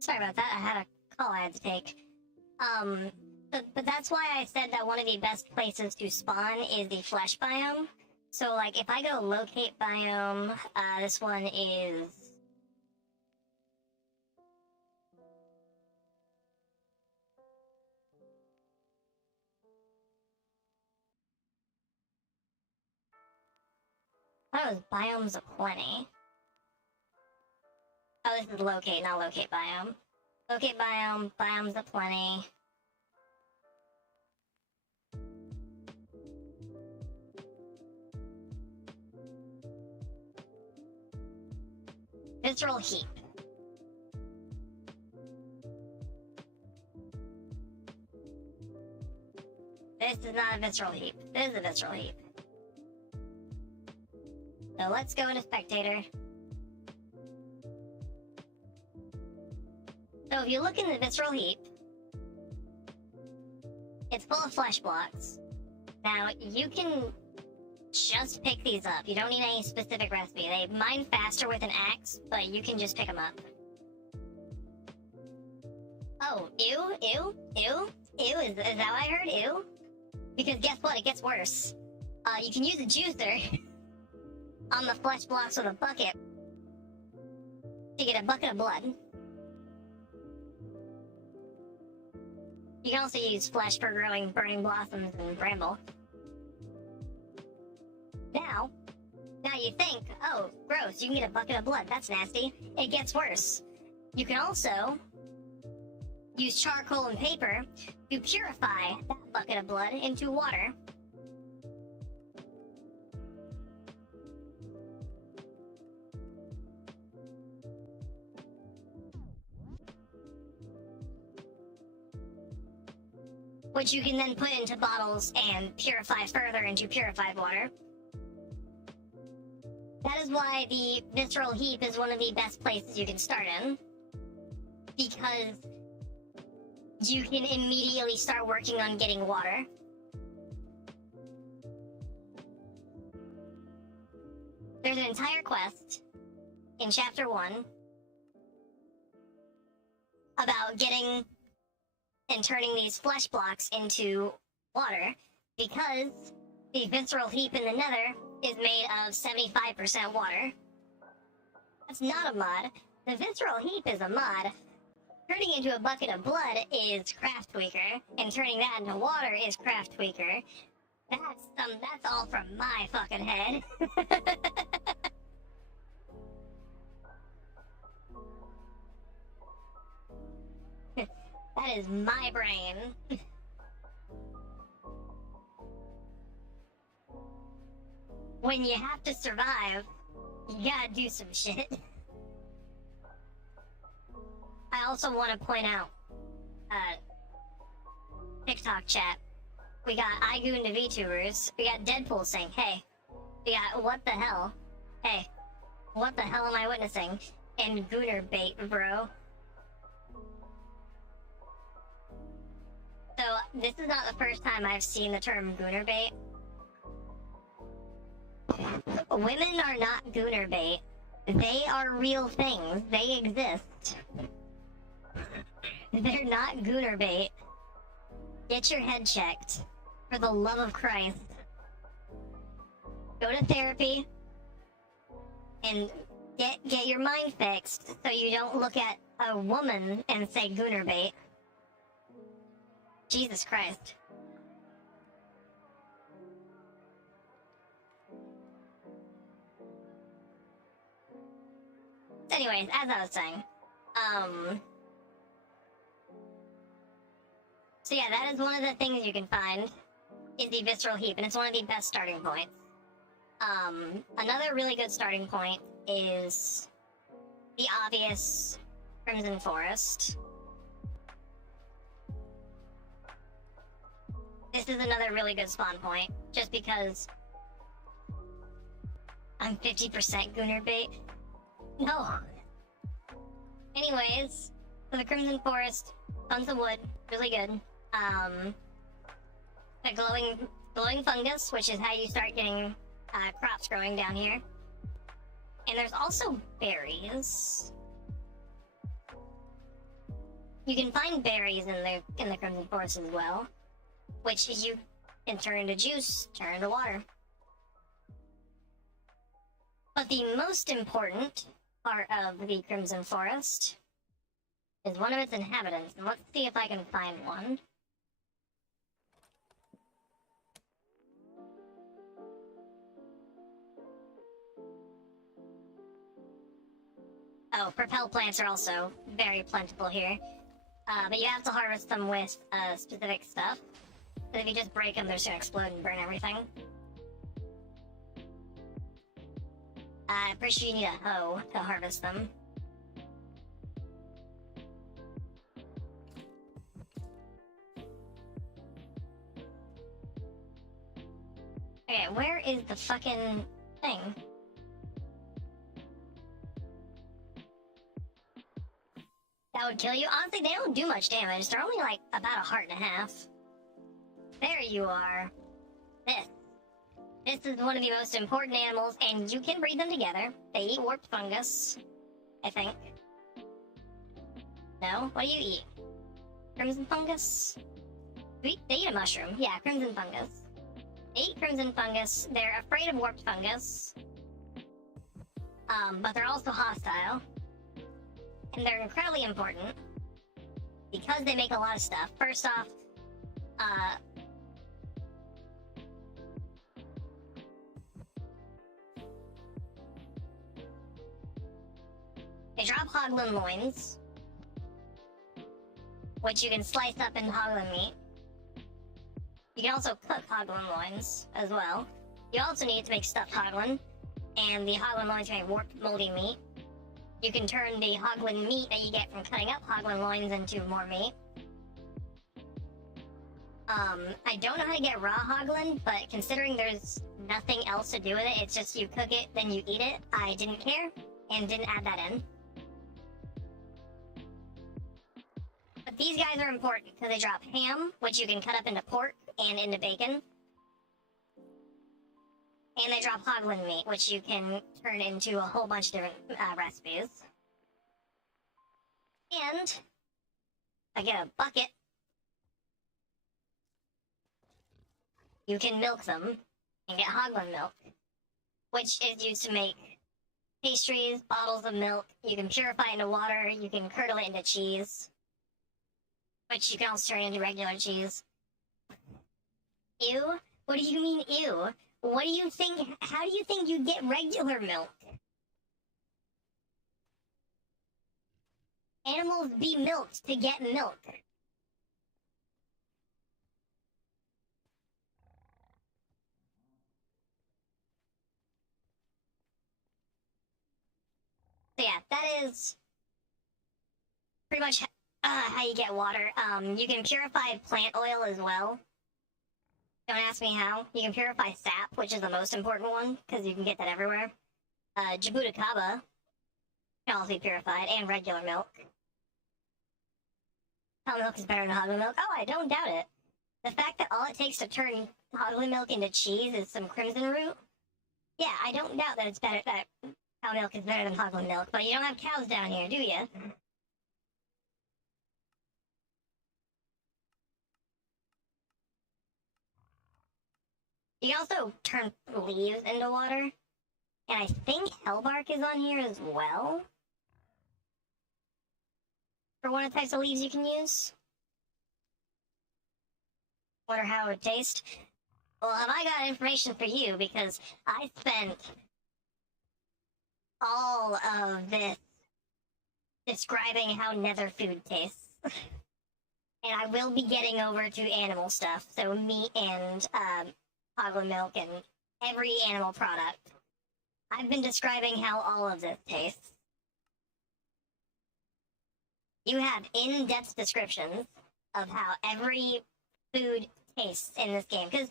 Sorry about that, I had a call I had to take. But that's why I said that one of the best places to spawn is the flesh biome. So, like, if I go locate biome, this one is... I thought it was biomes aplenty. Oh, this is locate, not locate biome. Locate biome, biomes aplenty. Visceral heap. This is not a visceral heap. This is a visceral heap. So let's go into spectator. So if you look in the visceral heap, it's full of flesh blocks. Now, you can just pick these up. You don't need any specific recipe. They mine faster with an axe, but you can just pick them up. Oh, ew, ew, ew, ew, is that what I heard? Ew? Because guess what? It gets worse. You can use a juicer on the flesh blocks with a bucket to get a bucket of blood. You can also use flesh for growing burning blossoms and bramble. Now you think, oh, gross, you can get a bucket of blood. That's nasty. It gets worse. You can also use charcoal and paper to purify that bucket of blood into water. Which you can then put into bottles and purify further into purified water. That is why the Visceral Heap is one of the best places you can start in. Because you can immediately start working on getting water. There's an entire quest in Chapter 1 about getting and turning these flesh blocks into water, because the Visceral Heap in the Nether is made of 75% water. That's not a mod. The Visceral Heap is a mod. Turning into a bucket of blood is Craft Tweaker, and turning that into water is Craft Tweaker. That's all from my fucking head. That is my brain. When you have to survive, you gotta do some shit. I also want to point out, TikTok chat. We got iGoon to VTubers. We got Deadpool saying, hey. We got what the hell? Hey, what the hell am I witnessing? And Gooner bait, bro. So, this is not the first time I've seen the term Gooner bait. Women are not Gooner bait. They are real things. They exist. They're not Gooner bait. Get your head checked. For the love of Christ. Go to therapy. And get your mind fixed so you don't look at a woman and say Gooner bait. Jesus Christ. Anyways, as I was saying, so yeah, that is one of the things you can find is the Visceral Heap, and it's one of the best starting points. Another really good starting point is the obvious Crimson Forest. This is another really good spawn point, just because I'm 50% Gooner bait. No. Anyways, so the Crimson Forest, tons of wood, really good. The glowing fungus, which is how you start getting crops growing down here. And there's also berries. You can find berries in the Crimson Forest as well, which you can turn into juice, turn into water. But the most important part of the Crimson Forest is one of its inhabitants, and let's see if I can find one. Oh, propel plants are also very plentiful here. But you have to harvest them with specific stuff. But if you just break them, they're just gonna explode and burn everything. I'm pretty sure you need a hoe to harvest them. Okay, where is the fucking thing? That would kill you? Honestly, they don't do much damage. They're only like about a heart and a half. There you are. this. This is one of the most important animals, and you can breed them together. They eat warped fungus, I think. No? What do you eat? Crimson fungus? They eat a mushroom. Yeah, crimson fungus. They eat crimson fungus. They're afraid of warped fungus. But they're also hostile. And they're incredibly important. Because they make a lot of stuff. First off, they drop hoglin loins, which you can slice up into hoglin meat. You can also cook hoglin loins as well. You also need to make stuffed hoglin, and the hoglin loins make warped moldy meat. You can turn the hoglin meat that you get from cutting up hoglin loins into more meat. I don't know how to get raw hoglin, but considering there's nothing else to do with it, it's just you cook it, then you eat it, I didn't care, and didn't add that in. But these guys are important, because they drop ham, which you can cut up into pork and into bacon. And they drop hoglin meat, which you can turn into a whole bunch of different recipes. And I get a bucket. You can milk them and get hoglin milk, which is used to make pastries, bottles of milk. You can purify it into water. You can curdle it into cheese, which you can also turn into regular cheese. Ew? What do you mean, ew? What do you think? How do you think you get regular milk? Animals be milked to get milk. So yeah, that is pretty much how you get water. You can purify plant oil as well. Don't ask me how. You can purify sap, which is the most important one, because you can get that everywhere. Jabuticaba can also be purified, and regular milk. Cow milk is better than hoglin milk. Oh, I don't doubt it. The fact that all it takes to turn hoglin milk into cheese is some crimson root. Yeah, I don't doubt that it's better, that cow milk is better than hoglin milk, but you don't have cows down here, do you? You can also turn leaves into water. And I think hellbark is on here as well. For one of the types of leaves you can use. Wonder how it would taste. Well, have I got information for you, because I spent all of this describing how nether food tastes. And I will be getting over to animal stuff, so meat and hoglin milk and every animal product. I've been describing how all of this tastes. You have in-depth descriptions of how every food tastes in this game, because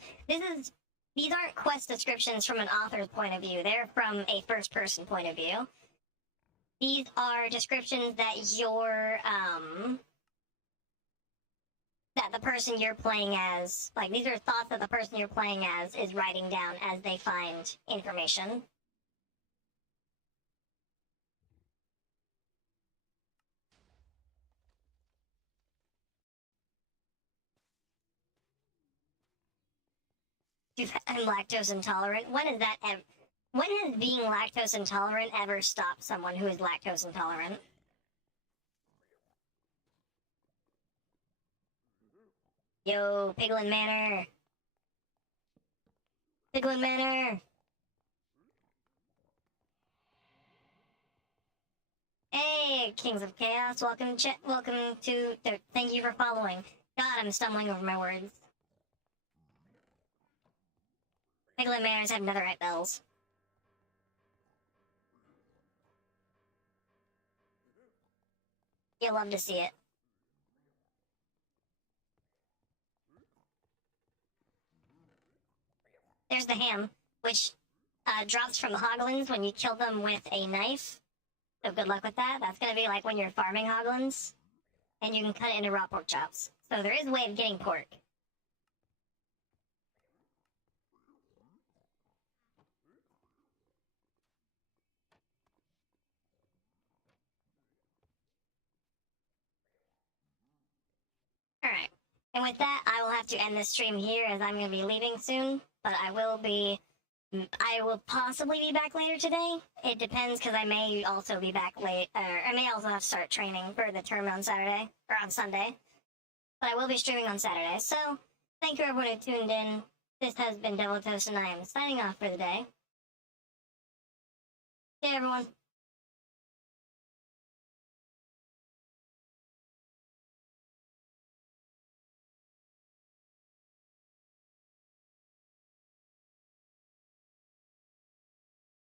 these aren't quest descriptions from an author's point of view. They're from a first-person point of view. These are descriptions that that the person you're playing as, like, these are thoughts that the person you're playing as is writing down as they find information. I'm lactose intolerant. When has being lactose intolerant ever stopped someone who is lactose intolerant? Yo, Piglin Manor! Piglin Manor! Hey, Kings of Chaos, welcome to, thank you for following. God, I'm stumbling over my words. Piglin Manors have netherite bells. You'll love to see it. There's the ham, which drops from the hoglins when you kill them with a knife. So good luck with that. That's going to be like when you're farming hoglins, and you can cut it into raw pork chops. So there is a way of getting pork. And with that, I will have to end this stream here as I'm going to be leaving soon. But I will possibly be back later today. It depends because I may also be back late, or I may also have to start training for the tournament on Saturday, or on Sunday. But I will be streaming on Saturday. So, thank you everyone who tuned in. This has been Devil Toast, and I am signing off for the day. See you, everyone.